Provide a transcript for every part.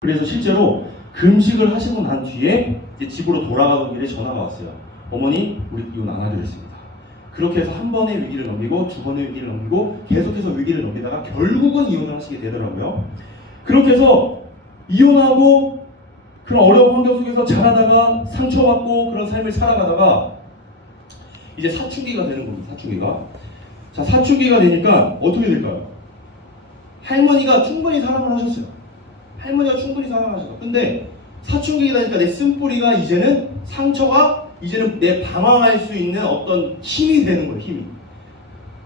그래서 실제로 금식을 하시고 난 뒤에 이제 집으로 돌아가는 길에 전화가 왔어요. 어머니, 우리 이혼 안 하기로 했습니다. 그렇게 해서 한 번의 위기를 넘기고 두 번의 위기를 넘기고 계속해서 위기를 넘기다가 결국은 이혼을 하시게 되더라고요. 그렇게 해서 이혼하고 그런 어려운 환경 속에서 자라다가 상처받고 그런 삶을 살아가다가 이제 사춘기가 되는 겁니다. 사춘기가. 자, 사춘기가 되니까 어떻게 될까요? 할머니가 충분히 사랑을 하셨어요. 할머니가 충분히 사랑하셨어. 근데 사춘기가 되니까 내 쓴뿌리가 이제는 상처가 이제는 내 방황할 수 있는 어떤 힘이 되는 거예요. 힘이.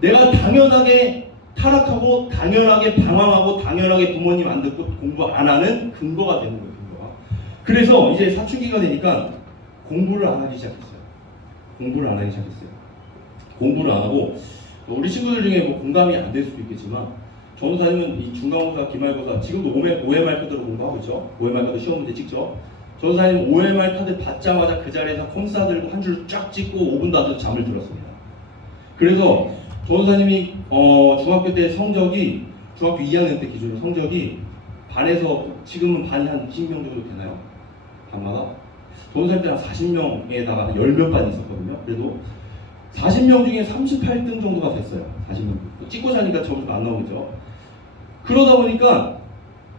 내가 당연하게 타락하고 당연하게 방황하고 당연하게 부모님 안 듣고 공부 안 하는 근거가 되는 거예요. 근거가. 그래서 이제 사춘기가 되니까 공부를 안 하기 시작했어요. 공부를 안 하기 시작했어요. 공부를 안 하고 우리 친구들 중에 뭐 공감이 안 될 수도 있겠지만 전도사님은 이 중간고사, 기말고사 지금도 OMR 카드로 공부하고 있죠. OMR 카드 시험 문제 찍죠. 전도사님 OMR 카드 받자마자 그 자리에서 컴싸 들고 한 줄 쫙 찍고 5분도 안 돼서 잠을 들었습니다. 그래서 전도사님이 중학교 때 성적이 중학교 2학년 때 기준으로 성적이 반에서 지금은 반이 한 20명 정도 되나요? 반마다? 전도사님 때는 40명에다가 10몇 반이 있었거든요. 그래도 40명 중에 38등 정도가 됐어요. 40명. 찍고 자니까 점수가 안 나오겠죠. 그러다 보니까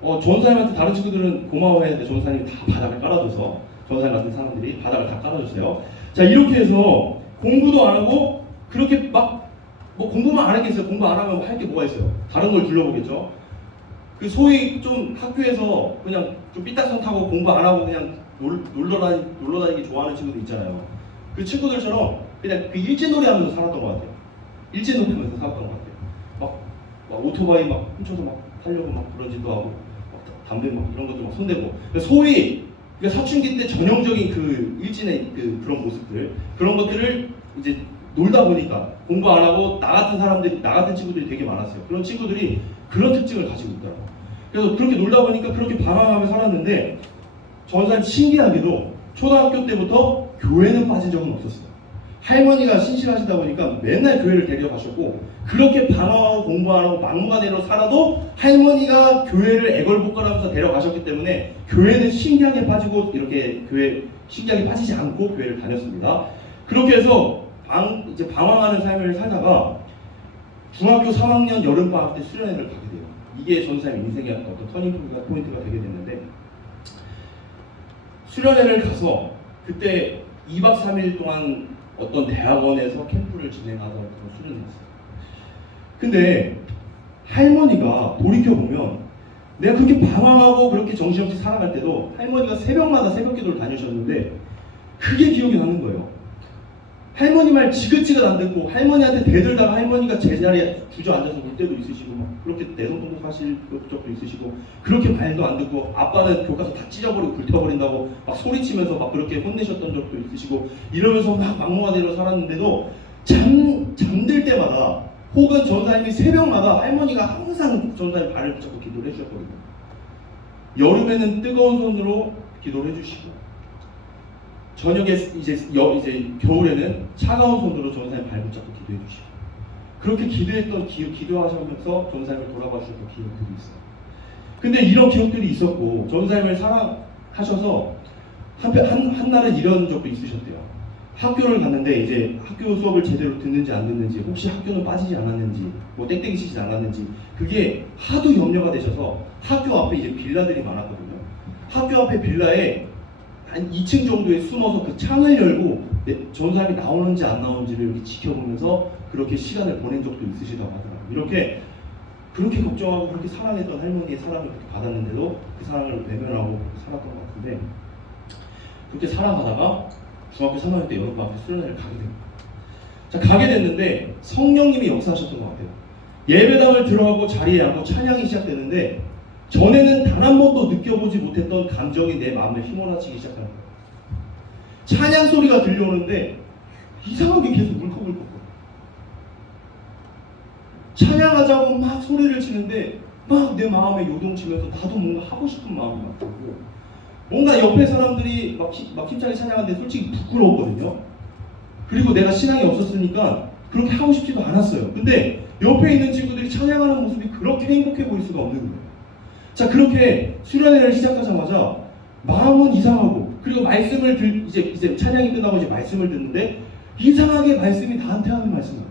전사님한테 다른 친구들은 고마워했는데 전사님이 다 바닥을 깔아줘서 전사님 같은 사람들이 바닥을 다 깔아주세요. 자, 이렇게 해서 공부도 안 하고 그렇게 막 뭐 공부만 안 하겠어요. 공부 안 하면 할 게 뭐가 있어요? 다른 걸 둘러보겠죠. 그 소위 좀 학교에서 그냥 좀 삐딱선 타고 공부 안 하고 그냥 놀러 다니기 좋아하는 친구들 있잖아요. 그 친구들처럼 그냥 그 일제놀이 하면서 살았던 것 같아요. 일제놀이 하면서 살았던 것 같아요. 막 오토바이 막 훔쳐서 막 타려고 막 그런 짓도 하고 막 담배 막 이런 것도 막 손대고 소위 사춘기 때 전형적인 그 일진의 그런 모습들 그런 것들을 이제 놀다 보니까 공부 안 하고 나 같은 사람들이 나 같은 친구들이 되게 많았어요. 그런 친구들이 그런 특징을 가지고 있더라고요. 그래서 그렇게 놀다 보니까 그렇게 방황하며 살았는데 전사님 신기하게도 초등학교 때부터 교회는 빠진 적은 없었어요. 할머니가 신실하시다 보니까 맨날 교회를 데려가셨고 그렇게 방황하고 공부 안 하고 막무가내로 살아도 할머니가 교회를 애걸복걸하면서 데려가셨기 때문에 교회는 신기하게 빠지고 이렇게 교회 신기하게 빠지지 않고 교회를 다녔습니다. 그렇게 해서 이제 방황하는 삶을 살다가 중학교 3학년 여름방학 때 수련회를 가게 돼요. 이게 전사님 인생의 어떤 터닝 포인트가 되게 됐는데 수련회를 가서 그때 2박 3일 동안 어떤 대학원에서 캠프를 진행하던 그런 수련회였어요. 근데 할머니가 돌이켜보면 내가 그렇게 방황하고 그렇게 정신없이 살아갈 때도 할머니가 새벽마다 새벽기도를 다니셨는데 그게 기억이 나는 거예요. 할머니 말 지긋지긋 안 듣고 할머니한테 대들다가 할머니가 제자리에 주저앉아서 울 때도 있으시고 막 그렇게 내성동도 사실 적도 있으시고 그렇게 말도 안 듣고 아빠는 교과서 다 찢어버리고 불태워버린다고 막 소리치면서 막 그렇게 혼내셨던 적도 있으시고 이러면서 막 막무가내로 살았는데도 잠들 때마다 혹은 전사님이 새벽마다 할머니가 항상 전사님 발을 붙잡고 기도를 해주셨거든요. 여름에는 뜨거운 손으로 기도를 해주시고 저녁에 이제 겨울에는 차가운 손으로 전사님 발 붙잡고 기도해 주시고 그렇게 기도했던 기도하시면서 전사님을 돌아봐 주셨던 기억들이 있어요. 근데 이런 기억들이 있었고 전사님을 사랑하셔서 한 날은 이런 적도 있으셨대요. 학교를 갔는데 이제 학교 수업을 제대로 듣는지 안 듣는지 혹시 학교는 빠지지 않았는지 뭐 땡땡이 치지 않았는지 그게 하도 염려가 되셔서 학교 앞에 이제 빌라들이 많았거든요. 학교 앞에 빌라에 한 2층 정도에 숨어서 그 창을 열고 전사님이 나오는지 안 나오는지를 이렇게 지켜보면서 그렇게 시간을 보낸 적도 있으시다고 하더라고요. 그렇게 걱정하고 그렇게 사랑했던 할머니의 사랑을 그렇게 받았는데도 그 사랑을 외면하고 살았던 것 같은데 그렇게 살아가다가 중학교 3학년 때 여름방학에 수련회를 가게 됩니다. 자, 가게 됐는데 성령님이 역사하셨던 것 같아요. 예배당을 들어가고 자리에 앉고 찬양이 시작되는데 전에는 단 한 번도 느껴보지 못했던 감정이 내 마음에 휘몰아치기 시작하는 거예요. 찬양 소리가 들려오는데 이상하게 계속 울컥울컥 찬양하자고 막 소리를 치는데 막 내 마음에 요동치면서 나도 뭔가 하고 싶은 마음이 막 들고 뭔가 옆에 사람들이 막 힘차게 찬양하는데 솔직히 부끄러웠거든요. 그리고 내가 신앙이 없었으니까 그렇게 하고 싶지도 않았어요. 근데 옆에 있는 친구들이 찬양하는 모습이 그렇게 행복해 보일 수가 없는 거예요. 자, 그렇게 수련회를 시작하자마자 마음은 이상하고, 그리고 말씀을 이제 찬양이 끝나고 이제 말씀을 듣는데 이상하게 말씀이 나한테 하는 말씀 같아.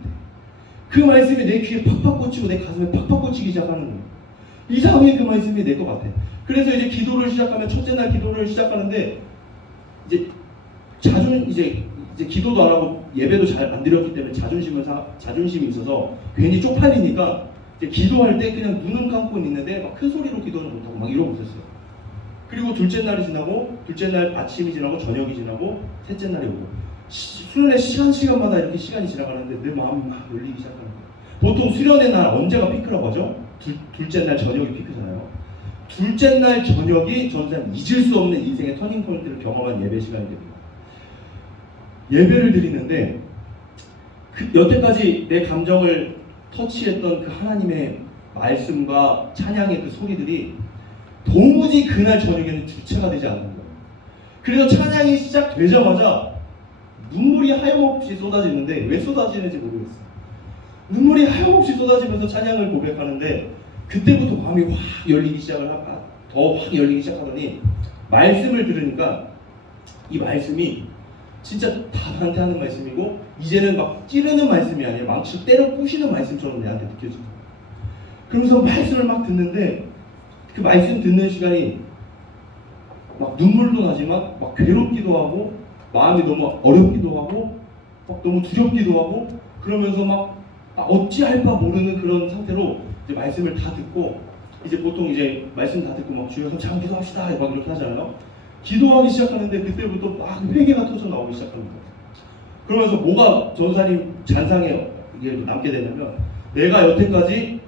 그 말씀이 내 귀에 팍팍 꽂히고 내 가슴에 팍팍 꽂히기 시작하는 거예요. 이상하게 그 말씀이 내 것 같아. 그래서 이제 기도를 시작하면, 첫째 날 기도를 시작하는데 이제 이제 기도도 안 하고 예배도 잘 안 드렸기 때문에 자존심이 있어서 괜히 쪽팔리니까 이제 기도할 때 그냥 눈을 감고 있는데 막 큰 소리로 기도는 못하고 막 이러고 있었어요. 그리고 둘째 날이 지나고, 둘째 날 아침이 지나고 저녁이 지나고 셋째 날이 오고, 수련회 시간마다 이렇게 시간이 지나가는데 내 마음이 막 열리기 시작하는 거예요. 보통 수련회 날 언제가 피크라고 하죠? 둘째 날 저녁이 피크잖아요. 둘째 날 저녁이 저는 잊을 수 없는 인생의 터닝 포인트를 경험한 예배 시간이 됩니다. 예배를 드리는데 여태까지 내 감정을 터치했던 그 하나님의 말씀과 찬양의 그 소리들이 도무지 그날 저녁에는 주체가 되지 않는 거예요. 그래서 찬양이 시작되자마자 눈물이 하염없이 쏟아지는데 왜 쏟아지는지 모르겠어요. 눈물이 하염없이 쏟아지면서 찬양을 고백하는데 그때부터 마음이 확 열리기 더 확 열리기 시작하더니 말씀을 들으니까 이 말씀이 진짜 답한테 하는 말씀이고, 이제는 막 찌르는 말씀이 아니라 망치 때려 부시는 말씀처럼 내한테 느껴져요. 그러면서 말씀을 막 듣는데 그 말씀 듣는 시간이 막 눈물도 나지만 막 괴롭기도 하고 마음이 너무 어렵기도 하고 막 너무 두렵기도 하고, 그러면서 막 어찌할 바 모르는 그런 상태로 이제 말씀을 다 듣고, 이제 보통 이제 말씀 다 듣고 막 주여서 참 기도합시다 막 이렇게 하잖아요. 기도하기 시작하는데 그때부터 막 회개가 터져 나오기 시작합니다. 그러면서 뭐가 전사님 잔상에 남게 되냐면, 내가 여태까지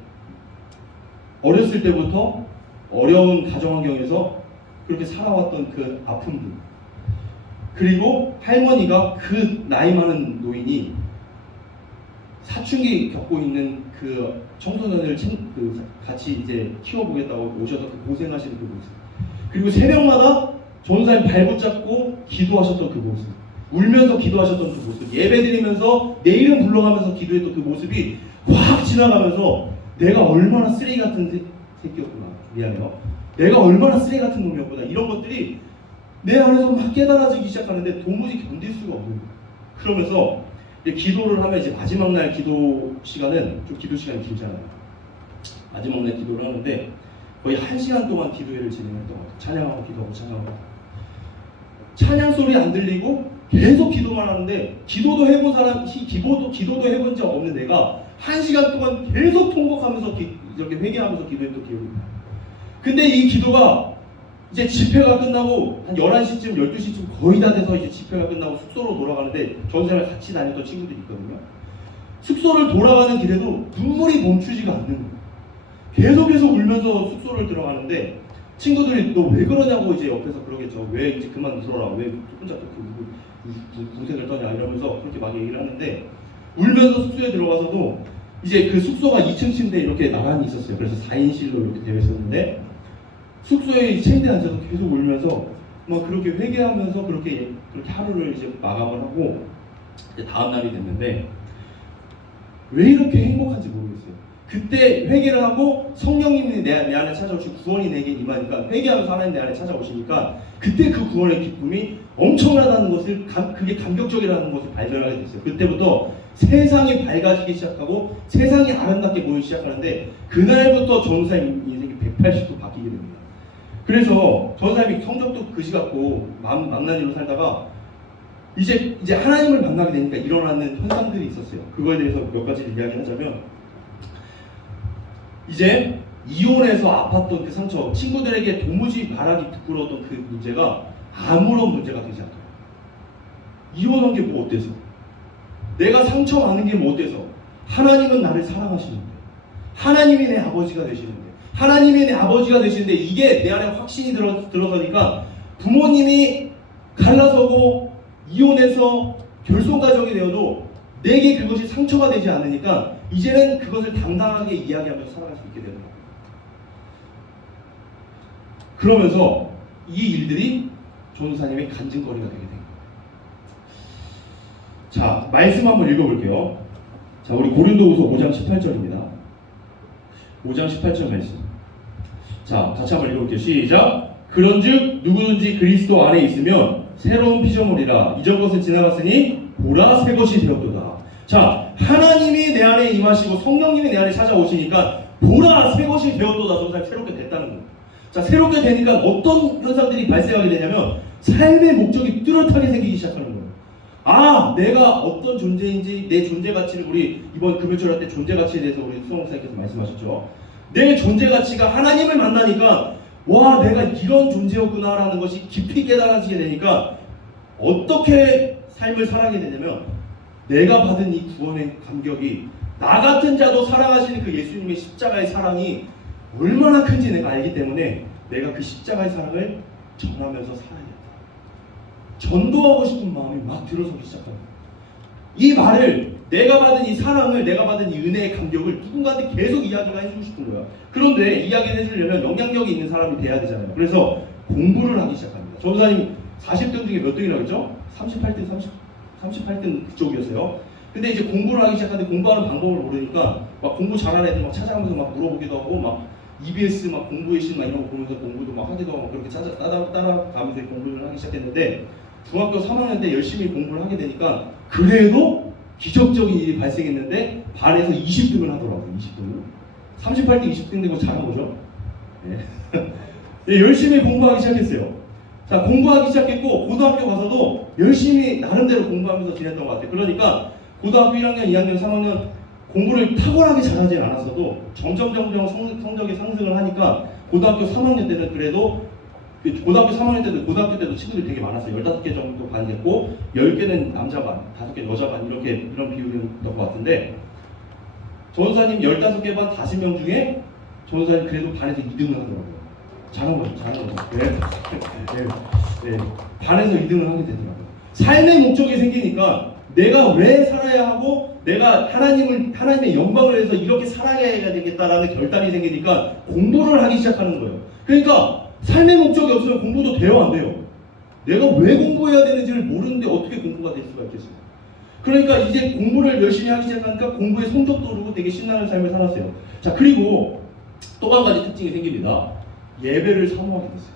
어렸을 때부터 어려운 가정 환경에서 그렇게 살아왔던 그 아픔들, 그리고 할머니가 그 나이 많은 노인이 사춘기 겪고 있는 그 청소년을 같이 이제 키워보겠다고 오셔서 그 고생하시는 그 모습, 그리고 새벽마다 전사님 발붙잡고 기도하셨던 그 모습, 울면서 기도하셨던 그 모습, 예배드리면서 내 이름 불러가면서 기도했던 그 모습이 확 지나가면서 내가 얼마나 쓰레기 같은 새끼였구나, 미안해요, 내가 얼마나 쓰레기 같은 놈이었구나, 이런 것들이 내 안에서 막 깨달아지기 시작하는데 도무지 견딜 수가 없는 거예요. 그러면서 이제 기도를 하면 이제 마지막 날 기도 시간은 좀 기도 시간이 길잖아요. 마지막 날 기도를 하는데 거의 1시간 동안 기도회를 진행했던 것 같아요. 찬양하고 기도하고 찬양하고. 찬양 소리 안 들리고 계속 기도만 하는데, 기도도 해본 적 없는 내가 1시간 동안 계속 통곡하면서 이렇게 회개하면서 기도했던 기억이 나요. 근데 이 기도가 이제 집회가 끝나고 한 11시쯤 12시쯤 거의 다 돼서 이제 집회가 끝나고 숙소로 돌아가는데, 전사를 같이 다녔던 친구들이 있거든요. 숙소를 돌아가는 길에도 눈물이 멈추지가 않는 거예요. 계속해서 울면서 숙소를 들어가는데 친구들이 너 왜 그러냐고 이제 옆에서 그러겠죠. 왜 이제 그만 울어라, 왜 혼자 또 고생을 떠냐 이러면서 그렇게 막 얘기를 하는데, 울면서 숙소에 들어가서도 이제 그 숙소가 2층 침대 이렇게 나란히 있었어요. 그래서 4인실로 이렇게 되어 있었는데 숙소에 침대에 앉아서 계속 울면서 막 그렇게 회개하면서 그렇게 하루를 이제 마감을 하고, 이제 다음 날이 됐는데 왜 이렇게 행복한지 모르겠어요. 그때 회개를 하고 성령님이 내 안에 찾아오시고 구원이 내게 임하니까, 회개하면서 하나님 내 안에 찾아오시니까 그때 그 구원의 기쁨이 엄청나다는 것을, 그게 감격적이라는 것을 발견하게 됐어요. 그때부터 세상이 밝아지기 시작하고 세상이 아름답게 보이기 시작하는데, 그날부터 전사님 인생이 180도 바뀌게 됩니다. 그래서 전사님이 성적도 그지 같고 망나니로 살다가 이제 하나님을 만나게 되니까 일어나는 현상들이 있었어요. 그거에 대해서 몇 가지를 이야기하자면, 이제 이혼해서 아팠던 그 상처, 친구들에게 도무지 말하기 부끄러웠던 그 문제가 아무런 문제가 되지 않아요. 이혼한 게 뭐 어때서? 내가 상처받는 게 뭐 어때서? 하나님은 나를 사랑하시는데, 하나님이 내 아버지가 되시는데, 하나님이 내 아버지가 되시는데, 이게 내 안에 확신이 들어서니까 부모님이 갈라서고 이혼해서 결손가정이 되어도 내게 그것이 상처가 되지 않으니까 이제는 그것을 당당하게 이야기하면서 살아갈 수 있게 되는 거예요. 그러면서 이 일들이 전도사님의 간증거리가 되게 된 거예요. 자, 말씀 한번 읽어볼게요. 자, 우리 고린도후서 5장 18절입니다. 5장 18절 말씀. 자, 같이 한번 읽어볼게요. 시작. 그런즉 누구든지 그리스도 안에 있으면 새로운 피조물이라 이전 것은 지나갔으니 보라 새 것이 되었도다. 자, 하나님이 내 안에 임하시고 성령님이 내 안에 찾아오시니까 보라 새 것이 되었도다. 정말 새롭게 됐다는 거예요. 자, 새롭게 되니까 어떤 현상들이 발생하게 되냐면 삶의 목적이 뚜렷하게 생기기 시작하는 거예요. 아, 내가 어떤 존재인지 내 존재 가치를 우리 이번 금요일 할 때 존재 가치에 대해서 우리 수영 목사님께서 말씀하셨죠. 내 존재 가치가 하나님을 만나니까 와, 내가 이런 존재였구나라는 것이 깊이 깨달아지게 되니까 어떻게 삶을 살아가게 되냐면 내가 받은 이 구원의 감격이 나 같은 자도 사랑하시는 그 예수님의 십자가의 사랑이 얼마나 큰지 내가 알기 때문에 내가 그 십자가의 사랑을 전하면서 살아야겠다. 전도하고 싶은 마음이 막 들어서기 시작합니다. 이 말을 내가 받은 이 사랑을 내가 받은 이 은혜의 감격을 누군가한테 계속 이야기가 해주고 싶은 거야. 그런데 이야기를 해주려면 영향력이 있는 사람이 돼야 되잖아요. 그래서 공부를 하기 시작합니다. 전도사님 40등 중에 몇 등이라고 했죠? 38등, 38등 그쪽이었어요. 근데 이제 공부를 하기 시작하는데 공부하는 방법을 모르니까 막 공부 잘하는 애들 막 찾아가면서 막 물어보기도 하고 막 EBS 막 공부의 신 막 이런 거 보면서 공부도 막 하기도 하고 그렇게 따라가면서 공부를 하기 시작했는데 중학교 3학년 때 열심히 공부를 하게 되니까 그래도 기적적인 일이 발생했는데 반에서 20등을 하더라고요. 20등을 38등 20등 되고 잘한 거죠. 네. 네, 열심히 공부하기 시작했어요. 자, 공부하기 시작했고 고등학교 가서도 열심히 나름대로 공부하면서 지냈던 것 같아요. 그러니까 고등학교 1학년, 2학년, 3학년 공부를 탁월하게 잘하진 않았어도 점점 성적이 상승을 하니까 고등학교 3학년 때는 그래도 고등학교 3학년 때도 고등학교 때도 친구들이 되게 많았어요. 15개 정도 반이 됐고 10개는 남자 반, 5개 여자 반 이런 비율이었던 것 같은데 전도사님 15개 반 50명 중에 전도사님 그래도 반에서 2등을 하더라고요. 잘한 거죠. 네. 반에서 2등을 하게 되더라고요. 삶의 목적이 생기니까 내가 왜 살아야 하고 내가 하나님의 영광을 위해서 이렇게 살아가야 되겠다라는 결단이 생기니까 공부를 하기 시작하는 거예요. 그러니까 삶의 목적이 없으면 공부도 돼요, 안 돼요? 내가 왜 공부해야 되는지를 모르는데 어떻게 공부가 될 수가 있겠어요? 그러니까 이제 공부를 열심히 하기 시작하니까 공부의 성적도 오르고 되게 신나는 삶을 살았어요. 자, 그리고 또 한 가지 특징이 생깁니다. 예배를 사모하게 됐어요.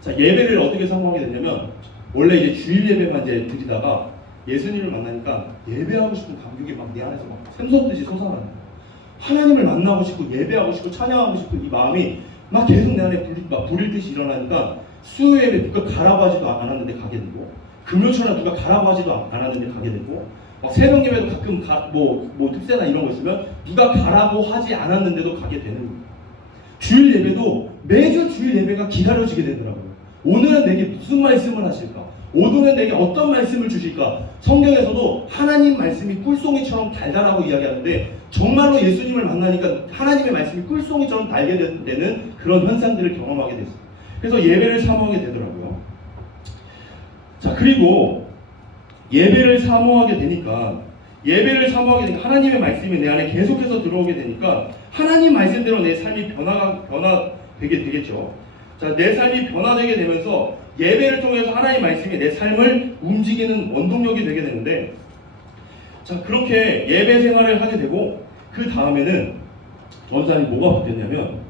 자, 예배를 어떻게 사모하게 됐냐면 원래 이제 주일 예배만 이제 드리다가 예수님을 만나니까 예배하고 싶은 감격이 막 내 안에서 막 샘솟듯이 솟아나는 거예요. 하나님을 만나고 싶고 예배하고 싶고 찬양하고 싶은 이 마음이 막 계속 내 안에 불일 듯이 일어나니까 수요 예배 누가 가라고 하지도 않았는데 가게 되고 금요철에 누가 가라고 하지도 않았는데 가게 되고 막 새벽 예배도 가끔 뭐 특세나 이런 거 있으면 누가 가라고 하지 않았는데도 가게 되는 거예요. 주일 예배도 매주 주일 예배가 기다려지게 되더라고요. 오늘은 내게 무슨 말씀을 하실까? 오늘은 내게 어떤 말씀을 주실까? 성경에서도 하나님 말씀이 꿀송이처럼 달달하고 이야기하는데 정말로 예수님을 만나니까 하나님의 말씀이 꿀송이처럼 달게 되는 그런 현상들을 경험하게 됐어요. 그래서 예배를 사모하게 되더라고요. 자, 그리고 예배를 사모하게 되니까 하나님의 말씀이 내 안에 계속해서 들어오게 되니까 하나님 말씀대로 내 삶이 변화되게 되겠죠. 자, 내 삶이 변화되게 되면서 예배를 통해서 하나님의 말씀이 내 삶을 움직이는 원동력이 되게 되는데, 자, 그렇게 예배 생활을 하게 되고 그 다음에는 전도사님 뭐가 바뀌었냐면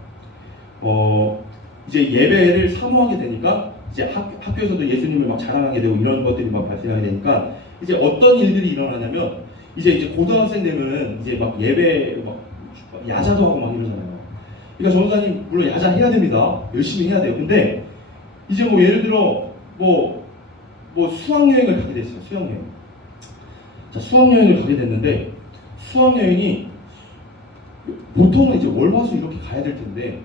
이제 예배를 사모하게 되니까 이제 학교에서도 예수님을 막 자랑하게 되고 이런 것들이 막 발생하게 되니까 이제 어떤 일들이 일어나냐면 이제 고등학생 되면 이제 막 예배 막 야자도 하고 막 이러잖아요. 그러니까 전도사님 물론 야자 해야 됩니다. 열심히 해야 돼요. 근데 이제 뭐 예를 들어 뭐 수학여행을 가게 됐어요. 수학여행. 자, 수학여행을 가게 됐는데 수학여행이 보통은 이제 월화수 이렇게 가야 될 텐데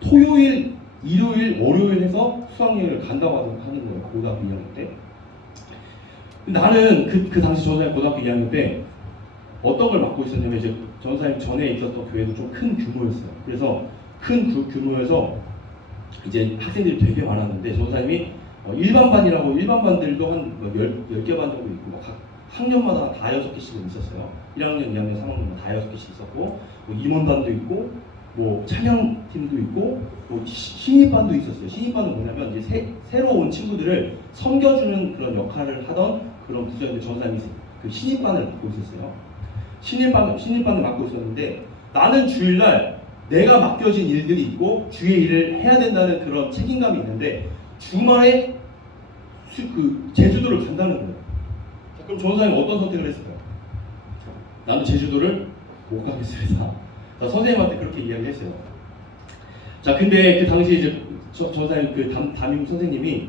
토요일, 일요일, 월요일 해서 수학여행을 간다고 하는 거예요. 고등학교 2학년 때. 나는 그 당시 전도사님 고등학교 2학년 때 어떤 걸 맡고 있었냐면 이제 전도사님 전에 있었던 교회도 좀 큰 규모였어요. 그래서 큰 규모여서 이제 학생들이 되게 많았는데 전도사님이 일반 반들도 한 10개 반 정도 있고 각 학년마다 다 6개씩은 있었어요. 1학년, 2학년, 3학년 다 6개씩 있었고 뭐 임원반도 있고 뭐 찬양팀도 있고 뭐 신입반도 있었어요. 신입반은 뭐냐면 이제 새로 온 친구들을 섬겨주는 그런 역할을 하던 그런 부서였는데 전도사님이 그 신입반을 맡고 있었어요. 신입반을 맡고 있었는데 나는 주일날 내가 맡겨진 일들이 있고 주의 일을 해야 된다는 그런 책임감이 있는데 주말에 제주도를 간다는 거예요. 자, 그럼 전사님은 어떤 선택을 했을까요? 나는 제주도를 못 가겠습니다. 자, 선생님한테 그렇게 이야기했어요. 자, 근데 그 당시 이제 전사님 그 담임 선생님이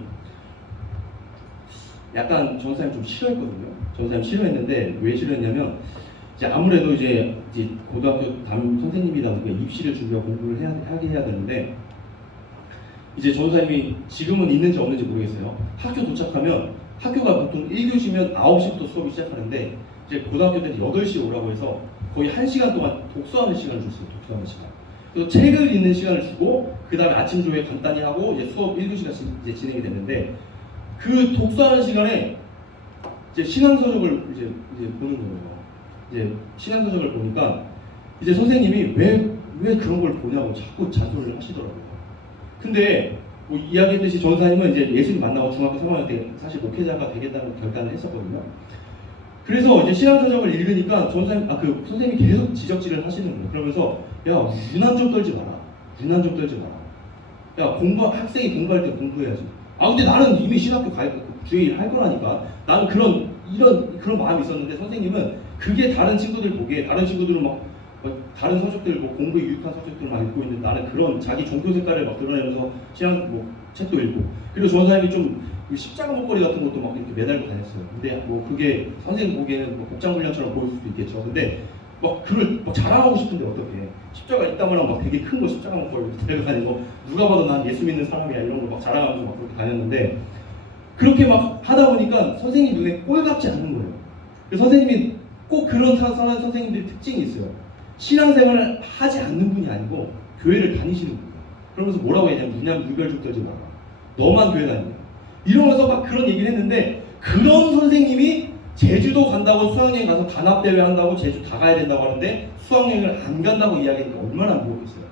약간 전사님 좀 싫어했거든요. 전사님 싫어했는데 왜 싫어했냐면 이제 아무래도 이제 고등학교 담임 선생님이다 보니까 입시를 준비하고 공부를 해야 되는데 이제 전사님이 지금은 있는지 없는지 모르겠어요. 학교 도착하면 학교가 보통 1교시면 9시부터 수업이 시작하는데 이제 고등학교 때는 8시에 오라고 해서 거의 1시간 동안 독서하는 시간을 줬어요. 독서하는 시간. 그래서 책을 읽는 시간을 주고 그 다음에 아침 조회 간단히 하고 이제 수업 1교시가 이제 진행이 됐는데 그 독서하는 시간에 이제 신앙서적을 이제 보는 거예요. 이제 신앙서적을 보니까 이제 선생님이 왜 그런 걸 보냐고 자꾸 잔소리를 하시더라고요. 근데 뭐 이야기했듯이 전사님은 이제 예수님 만나고 중학교 3학년 때 사실 목회자가 되겠다는 결단을 했었거든요. 그래서 이제 신앙서적을 읽으니까 그 선생님이 계속 지적질을 하시는 거예요. 그러면서 야 유난 좀 떨지 마라. 유난 좀 떨지 마라. 야 학생이 공부할 때 공부해야지. 근데 나는 이미 신학교 주의 일 할 거라니까. 나는 그런 마음이 있었는데 선생님은 그게 다른 친구들 보기에 다른 친구들은 막 다른 서적들 뭐 공부에 유익한 서적들을 막 읽고 있는데 나는 그런 자기 종교 색깔을 막 드러내면서 신앙 뭐 책도 읽고 그리고 전사님이 좀 십자가 목걸이 같은 것도 막 이렇게 매달고 다녔어요. 근데 뭐 그게 선생님 보기에는 뭐 복장훈련처럼 보일 수도 있겠죠. 근데 막 그걸 막 자랑하고 싶은데 어떻게 십자가 있다면 막 되게 큰 거 십자가 목걸이 들고 다니고 누가 봐도 난 예수 믿는 사람이야 이런 걸 막 자랑하면서 막 그렇게 다녔는데 그렇게 막 하다 보니까 선생님 눈에 꼴 같지 않은 거예요. 그래서 선생님이 꼭 그런 선생님들의 특징이 있어요. 신앙생활을 하지 않는 분이 아니고 교회를 다니시는 분이에요. 그러면서 뭐라고 했냐면 무별 좀 떨지 마라. 너만 교회 다니냐. 이러면서 막 그런 얘기를 했는데 그런 선생님이 제주도 간다고 수학여행 가서 단합대회 한다고 제주 다 가야 된다고 하는데 수학여행을 안 간다고 이야기하니까 얼마나 무겁겠어요.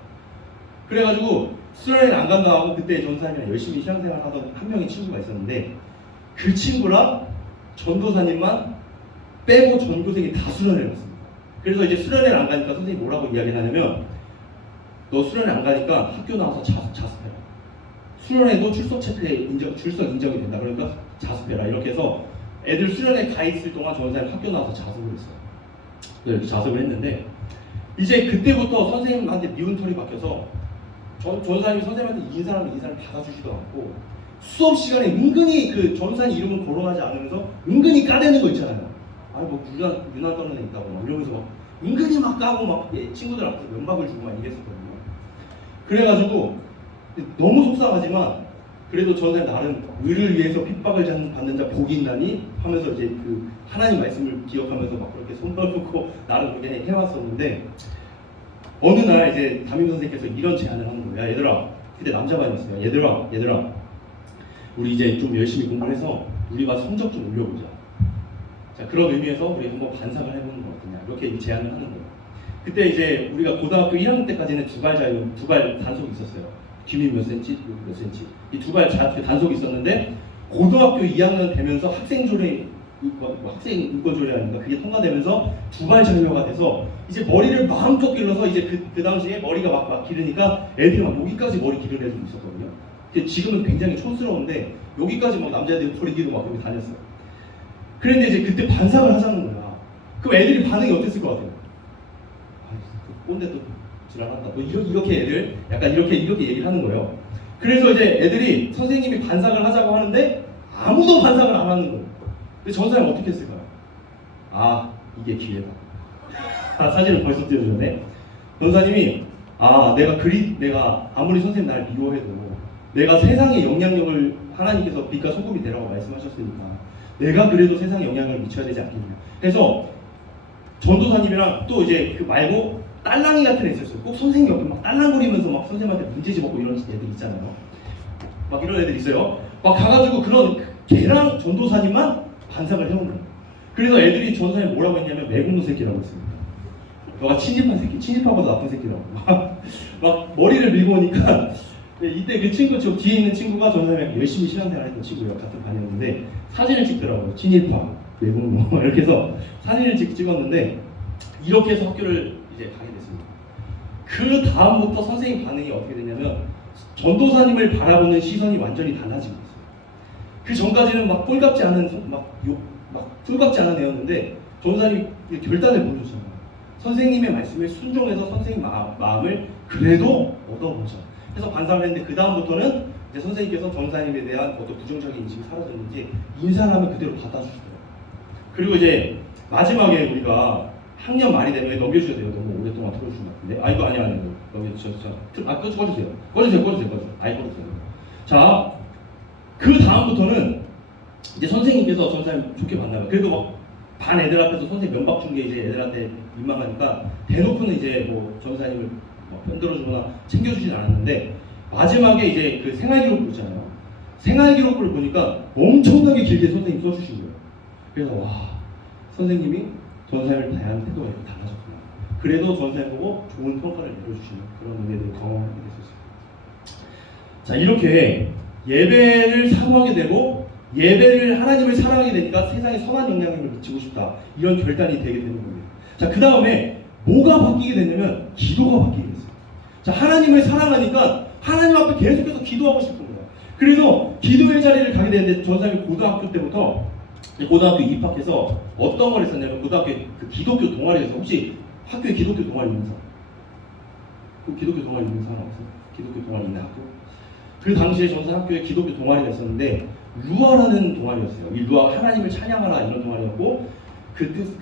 그래가지고 수련회를 안 간다고 하고 그때 전사님이랑 열심히 신앙생활 하던 한 명의 친구가 있었는데 그 친구랑 전도사님만 빼고 전교생이 다 수련회를 갔습니다. 그래서 이제 수련회를 안 가니까 선생님이 뭐라고 이야기를 하냐면 너 수련회 안 가니까 학교 나와서 자습해라. 수련회도 출석 인정이 된다. 그러니까 자습해라. 이렇게 해서 애들 수련회 가 있을 동안 전사님 학교 나와서 자습을 했어요. 그래서 자습을 했는데 이제 그때부터 선생님한테 미운 털이 박혀서 전사님이 선생님한테 인사를 받아주지도 않고 수업 시간에 은근히 그 전사님 이름을 거론하지 않으면서 은근히 까대는 거 있잖아요. 뭐 유난 떠는 애 있다고 막 이러면서 막 은근히 막 까고 막 친구들 앞에서 면박을 주고 막 이랬었거든요. 그래가지고 너무 속상하지만 그래도 저는 나름 의를 위해서 핍박을 받는 자 복이 있나니 하면서 이제 그 하나님 말씀을 기억하면서 막 그렇게 손 떨고 나름 그렇게 해왔었는데 어느 날 이제 담임 선생님께서 이런 제안을 하는 거예요. 야 얘들아, 그때 남자반이었어요. 얘들아 우리 이제 좀 열심히 공부를 해서 우리가 성적 좀 올려보자. 자, 그런 의미에서 우리 한번 반상을 해보는 거 어떠냐 이렇게 제안을 하는 거예요. 그때 이제 우리가 고등학교 1학년 때까지는 두 발 단속이 있었어요. 귀밑 몇 센치, 몇 센치 이 두 발 단속이 있었는데 고등학교 2학년 되면서 학생 인권 조례 아닌가 그게 통과되면서 두 발 자유화가 돼서 이제 머리를 마음껏 길러서 이제 그 당시에 머리가 막 기르니까 애들이 막 여기까지 머리 기르는 애들이 있었거든요. 지금은 굉장히 촌스러운데 여기까지 막 남자애들이 머리 기르고 막 그렇게 다녔어요. 그런데 이제 그때 반상을 하자는 거야. 그럼 애들이 반응이 어땠을 것 같아요? 그 꼰대 또 지랄한다. 또 이렇게 애들 약간 이렇게 얘기를 하는 거예요. 그래서 이제 애들이 선생님이 반상을 하자고 하는데 아무도 반상을 안 하는 거예요. 근데 전사님 어떻게 했을까요? 이게 기회다. 사진을 벌써 띄워주네. 전사님이 내가 아무리 선생님 날 미워해도 내가 세상에 영향력을 하나님께서 빛과 소금이 되라고 말씀하셨으니까 내가 그래도 세상에 영향을 미쳐야 되지 않겠냐. 그래서 전도사님이랑 또 이제 그 말고 딸랑이 같은 애 있었어요. 꼭 선생님 옆에 막 딸랑거리면서 막 선생님한테 문제집 먹고 이런 애들 있잖아요. 막 이런 애들 있어요. 막 가가지고 그런 걔랑 전도사님만 반상을 해온 거예요. 그래서 애들이 전도사님 뭐라고 했냐면 매국노 새끼라고 했습니다. 너가 친집한 새끼, 친집한보다 나쁜 새끼라고. 막 머리를 밀고 오니까 이때 그 친구 저 뒤에 있는 친구가 전도사님이 열심히 신앙생활했던 친구예요. 같은 반이었는데 사진을 찍더라고요. 친일파, 매국노 이렇게 해서 사진을 찍었는데 이렇게 해서 학교를 이제 가게 됐습니다. 그 다음부터 선생님 반응이 어떻게 되냐면 전도사님을 바라보는 시선이 완전히 달라진 거였어요. 그 전까지는 막 꼴같지 않은 막 꼴같지 않은 애였는데 전도사님이 결단을 보여주잖아요. 선생님의 말씀에 순종해서 선생님 마음을 그래도 얻어보자. 해서 반성을 했는데 그 다음부터는 이제 선생님께서 전도사님에 대한 어떤 부정적인 인식이 사라졌는지 인사를 하면 그대로 받아주시더라고요. 그리고 이제 마지막에 우리가 학년 말이 되면 넘겨주셔야 돼요. 너무 오랫동안 틀어주신 것 같은데. 아 이거 아니야. 넘겨주세요. 꺼주세요. 아이 꺼주세요. 자, 그 다음부터는 이제 선생님께서 전사님 좋게 만나요. 그래도 막 반 애들 앞에서 선생님 면박 준 게 이제 애들한테 민망하니까 대놓고는 이제 뭐 전사님을 편들어주거나 챙겨주진 않았는데 마지막에 이제 그 생활기록부 있잖아요. 생활기록부를 보니까 엄청나게 길게 선생님 써주신 거예요. 그래서 와, 선생님이 전사님을 대하는 태도가 이렇게 달라졌구나. 그래도 전사님 보고 좋은 평가를 내려주시는 그런 은혜를 경험하게 됐었어요. 자, 이렇게 예배를 사모하게 되고 예배를 하나님을 사랑하게 되니까 세상에 선한 영향력을 미치고 싶다. 이런 결단이 되게 되는 겁니다. 자, 그 다음에 뭐가 바뀌게 됐냐면 기도가 바뀌게 됐어요. 자, 하나님을 사랑하니까 하나님 앞에 계속해서 기도하고 싶은 거예요. 그래서 기도의 자리를 가게 되는데 전사님이 고등학교 때부터 고등학교 입학해서 어떤 걸 했었냐면 고등학교 그 기독교 동아리에서 혹시 학교에 기독교 동아리 있는 사람? 그 기독교 동아리 있는 사람 없어요? 기독교 동아리 있는 학교? 그 당시에 전사 학교에 기독교 동아리가 있었는데 루아라는 동아리였어요. 이 루아가 하나님을 찬양하라 이런 동아리였고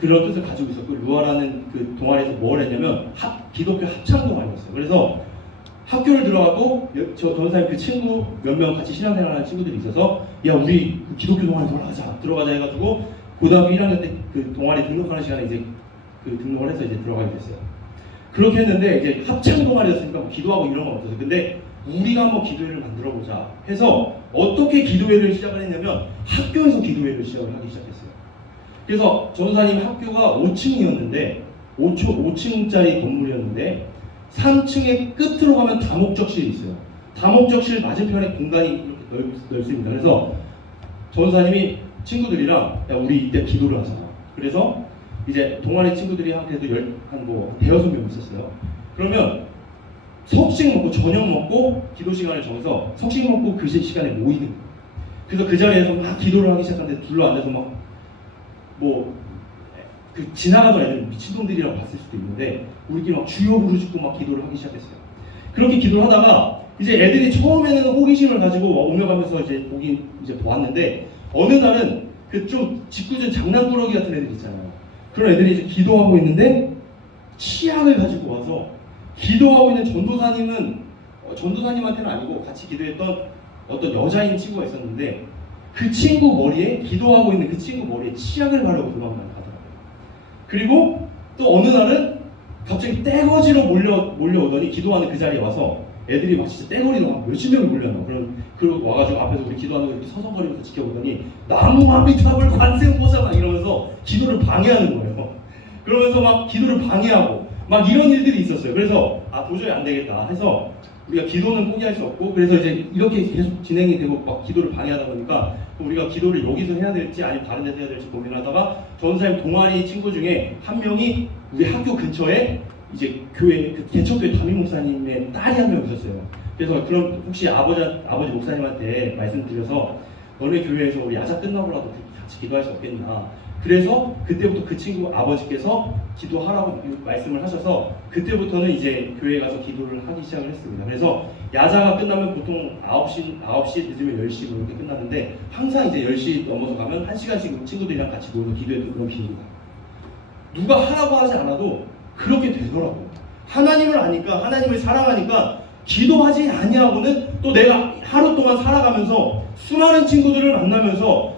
그런 뜻을 가지고 있었고 루아라는 그 동아리에서 뭘 했냐면 기독교 합창 동아리였어요. 그래서 학교를 들어가고 저 전사님 그 친구 몇 명 같이 신앙생활하는 친구들이 있어서 야 우리 그 기독교 동아리 들어가자 해가지고 고등학교 1학년 때 그 동아리 등록하는 시간에 이제 그 등록을 해서 이제 들어가게 됐어요. 그렇게 했는데 이제 합창 동아리였으니까 뭐 기도하고 이런 건 없었어요. 근데 우리가 한번 기도회를 만들어 보자 해서 어떻게 기도회를 시작을 했냐면 학교에서 기도회를 시작을 하기 시작했어요. 그래서 전사님 학교가 5층이었는데 5층짜리 건물이었는데 3층의 끝으로 가면 다목적실이 있어요. 다목적실 맞은편에 공간이 이렇게 넓습니다. 그래서 전사님이 친구들이랑 야 우리 이때 기도를 하자. 그래서 이제 동아리 친구들이 한테도 한 대여섯 명 있었어요. 그러면 석식 먹고 저녁 먹고 기도 시간을 정해서 석식 먹고 그 시간에 모이는 거예요. 그래서 그 자리에서 막 기도를 하기 시작하는데 둘러 앉아서 막 그 지나가던 애들 미친놈들이라고 봤을 수도 있는데 우리끼리 막 주여 부르짖고 막 기도를 하기 시작했어요. 그렇게 기도를 하다가 이제 애들이 처음에는 호기심을 가지고 오며 가면서 이제 보긴 이제 보았는데 어느 날은 그 좀 짓궂은 장난꾸러기 같은 애들 있잖아요. 그런 애들이 이제 기도하고 있는데 치약을 가지고 와서 기도하고 있는 전도사님한테는 아니고 같이 기도했던 어떤 여자인 친구가 있었는데 그 친구 머리에 기도하고 있는 그 친구 머리에 치약을 바르고 도망만 가더라고요. 그리고 또 어느 날은 갑자기 떼거지로 몰려오더니 기도하는 그 자리에 와서 애들이 막 진짜 떼거리로 막 몇십 명이 몰려나. 그리고 와가지고 앞에서 우리 기도하는 거 이렇게 서성거리면서 지켜보더니 나무 아미타불 관세음보살 막 이러면서 기도를 방해하는 거예요. 그러면서 막 기도를 방해하고 막 이런 일들이 있었어요. 그래서 도저히 안 되겠다 해서 우리가 기도는 포기할 수 없고 그래서 이제 이렇게 계속 진행이 되고 막 기도를 방해하다 보니까 우리가 기도를 여기서 해야 될지 아니면 다른 데서 해야 될지 고민하다가 전사님 동아리 친구 중에 한 명이 우리 학교 근처에 이제 교회 그 개척교회 담임 목사님의 딸이 한 명 있었어요. 그래서 그럼 혹시 아버지 목사님한테 말씀드려서 너네 교회에서 우리 야자 끝나고라도 같이 기도할 수 없겠나. 그래서 그때부터 그 친구 아버지께서 기도하라고 말씀을 하셔서 그때부터는 이제 교회에 가서 기도를 하기 시작을 했습니다. 그래서 야자가 끝나면 보통 9시 늦으면 10시 이렇게 끝났는데 항상 이제 10시 넘어서 가면 1시간씩 친구들이랑 같이 모여서 기도했던 그런 기회입니다. 누가 하라고 하지 않아도 그렇게 되더라고요. 하나님을 아니까 하나님을 사랑하니까 기도하지 아니하고는 또 내가 하루 동안 살아가면서 수많은 친구들을 만나면서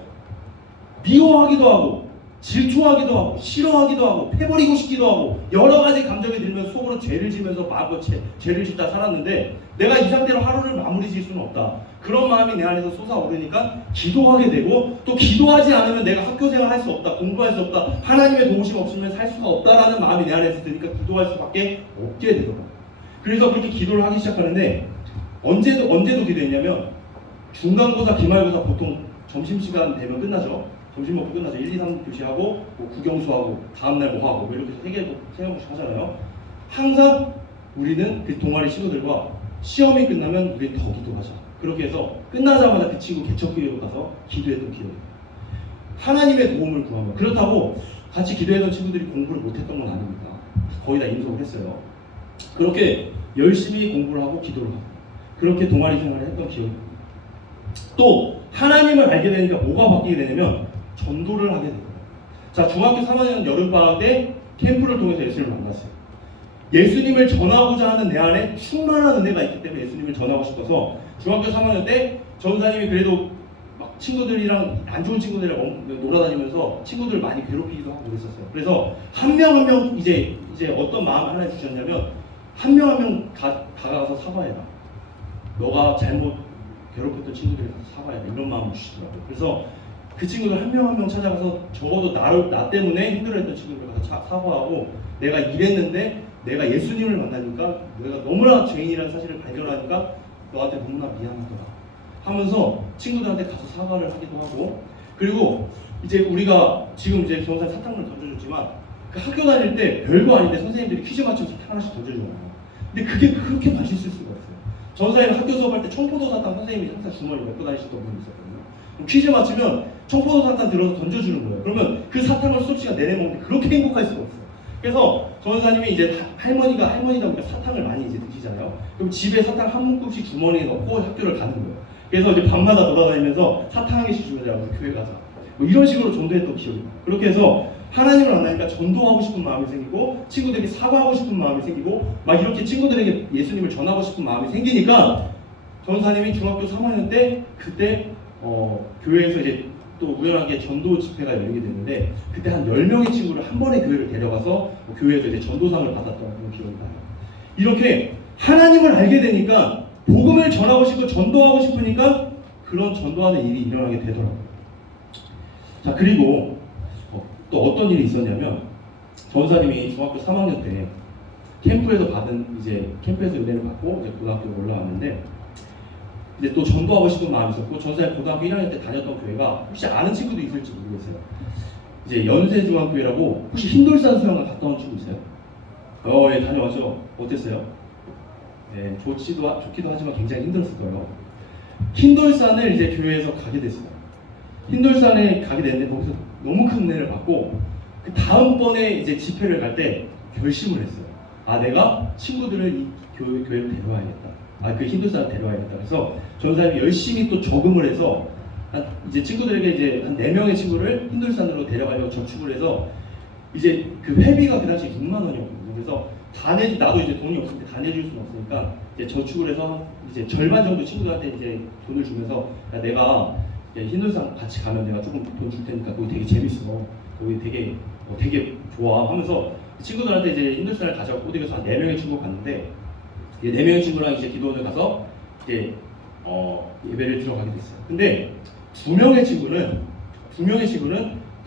미워하기도 하고 질투하기도 하고 싫어하기도 하고 패버리고 싶기도 하고 여러 가지 감정이 들면서 속으로 죄를 지면서 마구 죄를 짓다 살았는데 내가 이 상태로 하루를 마무리 지을 수는 없다. 그런 마음이 내 안에서 솟아오르니까 기도하게 되고 또 기도하지 않으면 내가 학교 생활 할 수 없다. 공부할 수 없다. 하나님의 도우심 없으면 살 수가 없다라는 마음이 내 안에서 드니까 기도할 수밖에 없게 되더라고요. 그래서 그렇게 기도를 하기 시작하는데 언제도 기도했냐면 중간고사, 기말고사 보통 점심시간 되면 끝나죠. 점심 먹고 끝나죠. 1, 2, 3 교시하고 뭐 국영수하고 다음날 뭐 하고 이렇게 세 개씩 하잖아요. 항상 우리는 그 동아리 친구들과 시험이 끝나면 우리는 더 기도하자. 그렇게 해서 끝나자마자 그 친구 개척교회로 가서 기도했던 기억이 나요. 하나님의 도움을 구하며. 그렇다고 같이 기도했던 친구들이 공부를 못했던 건 아닙니다. 거의 다 인정을 했어요. 그렇게 열심히 공부를 하고 기도를 하고 그렇게 동아리 생활을 했던 기억이 납니다. 또 하나님을 알게 되니까 뭐가 바뀌게 되냐면 전도를 하게 됩니다. 자, 중학교 3학년 여름방학 때 캠프를 통해서 예수님을 만났어요. 예수님을 전하고자 하는 내 안에 충만한 은혜가 있기 때문에 예수님을 전하고 싶어서 중학교 3학년 때 전사님이 그래도 막 친구들이랑 안 좋은 친구들이랑 놀아다니면서 친구들을 많이 괴롭히기도 하고 그랬었어요. 그래서 한 명 한 명 이제 어떤 마음 하나 주셨냐면 한 명 한 명 다가가서 사과해라. 너가 잘못 괴롭혔던 친구들이 가서 사과해라. 이런 마음을 주시더라고요. 그래서 그 친구들 한 명 한 명 찾아가서 적어도 나 때문에 힘들어했던 친구들 가서 사과하고 내가 이랬는데 내가 예수님을 만나니까 내가 너무나 죄인이라는 사실을 발견하니까 너한테 너무나 미안하더라 하면서 친구들한테 가서 사과를 하기도 하고 그리고 이제 우리가 지금 이제 경산 사탕을 던져줬지만 그 학교 다닐 때 별거 아닌데 선생님들이 퀴즈 맞춰서 사탕 하나씩 던져주잖아요. 근데 그게 그렇게 맛있을 수가 있어요. 전사님 학교 수업할 때 청포도 사탕 선생님이 항상 주머니에 넣고 다니시던 분이 있었거든요. 퀴즈 맞추면 청포도 사탕 들어서 던져주는 거예요. 그러면 그 사탕을 수업 시간 내내 먹는데 그렇게 행복할 수가 없어요. 그래서 전사님이 이제 할머니다 보니까 사탕을 많이 이제 드시잖아요. 그럼 집에 사탕 한 묶음씩 주머니에 넣고 학교를 가는 거예요. 그래서 이제 밤마다 돌아다니면서 사탕 한 개씩 주면 내가 교회 가자. 뭐 이런 식으로 전도했던 기억이 나요. 그렇게 해서 하나님을 만나니까 전도하고 싶은 마음이 생기고 친구들에게 사과하고 싶은 마음이 생기고 막 이렇게 친구들에게 예수님을 전하고 싶은 마음이 생기니까 전사님이 중학교 3학년 때 그때 교회에서 이제 또 우연하게 전도 집회가 열리게 됐는데 그때 한 10명의 친구를 한 번에 교회를 데려가서 교회에서 이제 전도상을 받았던 그런 기억이 나요. 이렇게 하나님을 알게 되니까 복음을 전하고 싶고 전도하고 싶으니까 그런 전도하는 일이 일어나게 되더라고요. 자, 그리고 또 어떤 일이 있었냐면 전사님이 중학교 3학년 때 캠프에서 은혜를 받고 이제 고등학교에 올라왔는데 이제 또 전도하고 싶은 마음이 있었고 전사님 고등학교 1학년 때 다녔던 교회가 혹시 아는 친구도 있을지 모르겠어요. 이제 연세중학교라고 혹시 흰돌산 수영을 갔다 온 친구 있어요? 예, 다녀와서 어땠어요? 네, 좋기도 하지만 굉장히 힘들었을 거예요. 흰돌산을 이제 교회에서 가게 됐어요. 흰돌산에 가게 됐는데 거기서 너무 큰 은혜를 받고 그 다음번에 이제 집회를 갈 때 결심을 했어요. 아, 내가 친구들을 이 교회로 데려와야겠다. 그 흰돌산을 데려와야겠다. 그래서 전사님이 열심히 또 저금을 해서 이제 친구들에게 이제 한 4명의 친구를 흰돌산으로 데려가려고 저축을 해서 이제 그 회비가 그 당시 6만 원이었거든요. 그래서 나도 이제 돈이 없을 때 다 내줄 수는 없으니까 이제 저축을 해서 이제 절반 정도 친구들한테 이제 돈을 주면서 야, 내가 흰돌산 같이 가면 내가 조금 돈 줄 테니까 거기 되게 재밌어. 거기 되게 좋아 하면서 친구들한테 이제 흰돌산을 가자고 꼬드겨서 한 4명의 친구가 갔는데 이제 4명의 친구랑 이제 기도원에 가서 이제 예배를 들어가게 됐어요. 근데 2명의 친구는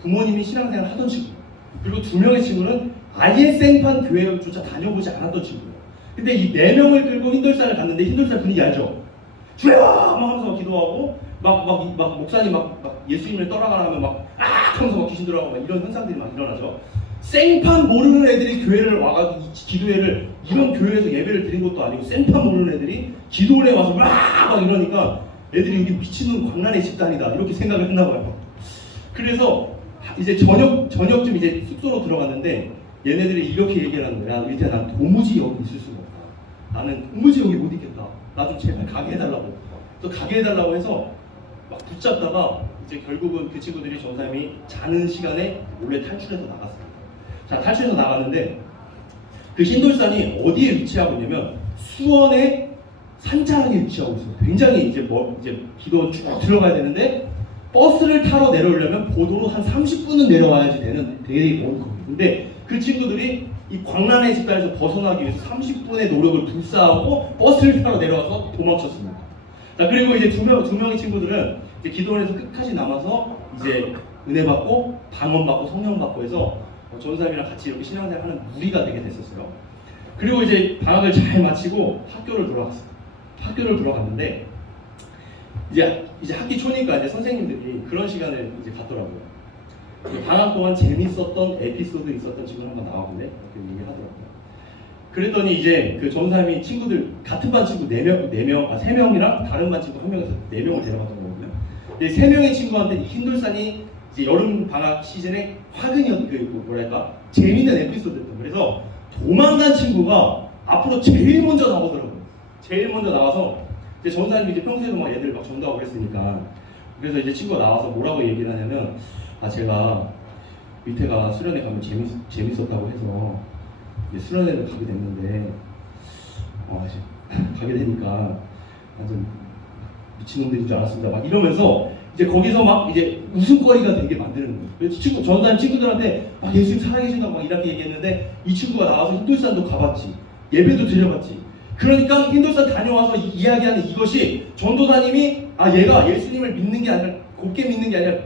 부모님이 신앙생활 하던 친구예요. 그리고 2명의 친구는 아예 생판 교회조차 다녀보지 않았던 친구예요. 근데 이 4명을 끌고 흰돌산을 갔는데 흰돌산 분위기 알죠? 주여! 막 하면서 기도하고 막 목사님 막 예수님을 떠나가라 하면 막 하면서 막 귀신 들어가고 막 이런 현상들이 막 일어나죠. 생판 모르는 애들이 교회를 와가지고 기도회를 이런 교회에서 예배를 드린 것도 아니고 생판 모르는 애들이 기도원에 와서 막 이러니까 애들이 이게 미친놈 광란의 집단이다 이렇게 생각을 했나 봐요. 그래서 이제 저녁쯤 이제 숙소로 들어갔는데 얘네들이 이렇게 얘기를 하는 거야. 일단 난 도무지 여기 있을 수가 없다. 나는 도무지 여기 못 있겠다. 나 좀 제발 가게 해달라고. 또 가게 해달라고 해서 막 붙잡다가 이제 결국은 그 친구들이 전사님이 자는 시간에 몰래 탈출해서 나갔어요. 자, 탈출해서 나갔는데 그 흰돌산이 어디에 위치하고 있냐면 수원의 산자락에 위치하고 있어요. 굉장히 이제 기도 쭉 들어가야 되는데 버스를 타러 내려오려면 보도로 한 30분은 내려와야지 되게 먼 거예요. 근데 그 친구들이 이 광란의 집단에서 벗어나기 위해서 30분의 노력을 불사하고 버스를 타러 내려와서 도망쳤습니다. 자, 그리고 이제 두 명의 친구들은 이제 기도원에서 끝까지 남아서 이제 은혜 받고 방언 받고 성령 받고 해서 전사님이랑 같이 이렇게 신앙생활 하는 무리가 되게 됐었어요. 그리고 이제 방학을 잘 마치고 학교를 돌아갔어요. 학교를 돌아갔는데 이제 학기 초니까 이제 선생님들이 그런 시간을 이제 갖더라고요. 방학 동안 재밌었던 에피소드 있었던 친구를 한번 나와볼래? 이렇게 얘기하더라고요. 그랬더니 이제 그 전사님이 친구들 같은 반 친구 3명이랑 다른 반 친구 1명에서 4명을 데려갔던 거거든요. 이 3명의 친구한테 이 흰돌산이 이제 여름 방학 시즌에 화근이었 뭐랄까 재밌는 에피소드였던. 그래서 도망간 친구가 앞으로 제일 먼저 나오더라고요. 제일 먼저 나와서 이제 전사님이 이제 평소에도 막 애들 막 전도하고 그랬으니까, 그래서 이제 친구가 나와서 뭐라고 얘기를 하냐면, 제가 밑에가 수련회 가면 재밌었다고 해서 이제 수련회를 가게 됐는데 가게 되니까 완전 미친놈들인 줄 알았습니다. 막 이러면서 이제 거기서 막 이제 웃음거리가 되게 만드는 거예요. 그래서 전사님 친구들한테 막 예수님 살아계신다고 막 이렇게 얘기했는데, 이 친구가 나와서 흰돌산도 가봤지, 예배도 드려봤지. 그러니까 흰돌산 다녀와서 이야기하는 이것이 전도사님이 얘가 예수님을 믿는 게 아니라 곱게 믿는 게 아니라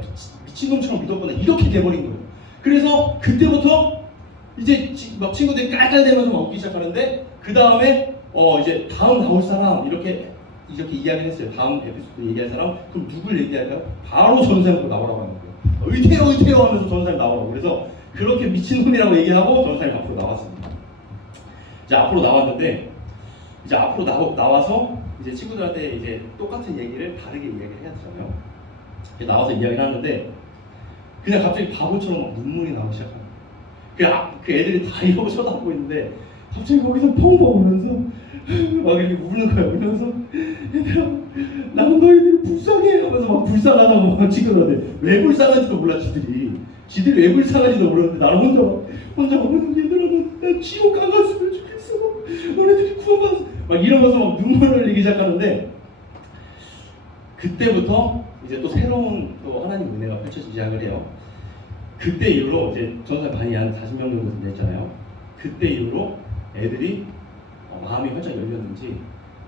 미친놈처럼 믿었구나, 이렇게 돼버린 거예요. 그래서 그때부터 이제 막 친구들이 깔깔대면서 막 웃기 시작하는데, 그 다음에 이제 다음 나올 사람 이렇게 이야기를 했어요. 다음 에피소드 얘기할 사람, 그럼 누굴 얘기할까요? 바로 전사님으로 나오라고 하는 거예요. 의태요 하면서 전사님 나오라고. 그래서 그렇게 미친놈이라고 얘기하고 전사님 앞으로 나왔습니다. 이제 앞으로 나왔는데, 이제 앞으로 나와서 이제 친구들한테 이제 똑같은 얘기를 다르게 이야기를 해야 되잖아요. 나와서 이야기를 하는데 그냥 갑자기 바보처럼 막 눈물이 나오기 시작합니다. 그 애들이 다 이러고 쳐다보고 있는데 갑자기 거기서 펑펑 울면서 막 이렇게 우는 거야. 울면서 얘들아, 나는 너희들이 불쌍해 하면서 막 불쌍하다고 막 친구들한테. 왜 불쌍한지도 몰라 지들이 왜 불쌍한지도 모르는데 나는 혼자 막 우는. 얘들아, 난 지옥 안 갔으면 좋겠어, 너네들이 구원받았어 막 이러면서 막 눈물을 흘리기 시작하는데, 그때부터 이제 또 새로운 또 하나님 은혜가 펼쳐지기 시작을 해요. 그때 이후로 이제 전사 반이 한 40명 정도 됐잖아요. 그때 이후로 애들이 마음이 활짝 열렸는지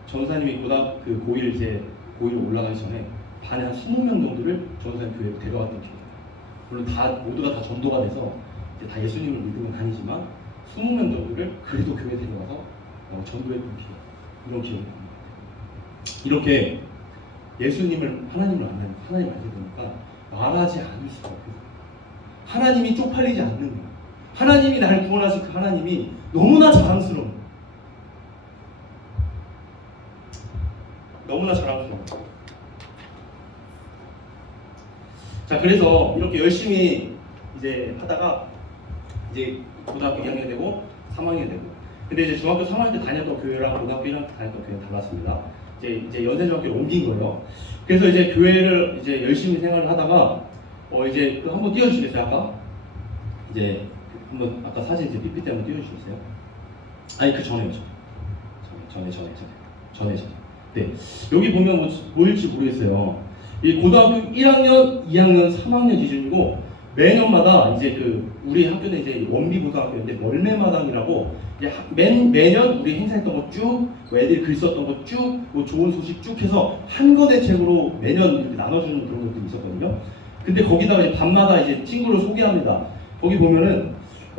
전사님이 고1 이제 고1 올라가기 전에 반에 한 20명 정도를 전사님 교회로 데려왔던 기억이 나요. 물론 모두가 다 전도가 돼서 이제 다 예수님을 믿으면 아니지만 20명 정도를 그래도 교회에 데려와서 전도했던 기억, 이런 기억이 납니다. 이렇게 예수님을 하나님을 알게 되니까 말하지 않을 수가 없어요. 하나님이 쪽팔리지 않는 거예요. 하나님이 나를 구원하신 그 하나님이 너무나 자랑스러운 거예요. 너무나 자랑스러운 거예요. 자, 그래서 이렇게 열심히 이제 하다가 이제 고등학교 2학년 되고 3학년 되고, 근데 이제 중학교 3학년 때 다녔던 교회랑 고등학교 1학년 때 다녔던 교회는 달랐습니다. 이제 연세중학교로 옮긴 거예요. 그래서 이제 교회를 이제 열심히 생활을 하다가 이제 그 한번 띄워주시겠어요? 아까 이제 한번 아까 사진 이제 PPT 한번 띄워주시겠어요? 아니 그 전에요. 전에. 네, 여기 보면 뭐일지 모르겠어요. 이 고등학교 1학년, 2학년, 3학년 기준이고, 매년마다 이제 우리 학교는 이제 원비 고등학교인데 멀매마당이라고 이제 매년 우리 행사했던 거 쭉, 애들이 글 썼던 거 쭉, 뭐 좋은 소식 쭉 해서 한 권의 책으로 매년 이렇게 나눠주는 그런 것도 있었거든요. 근데 거기다가 이제 밤마다 이제 친구를 소개합니다. 거기 보면은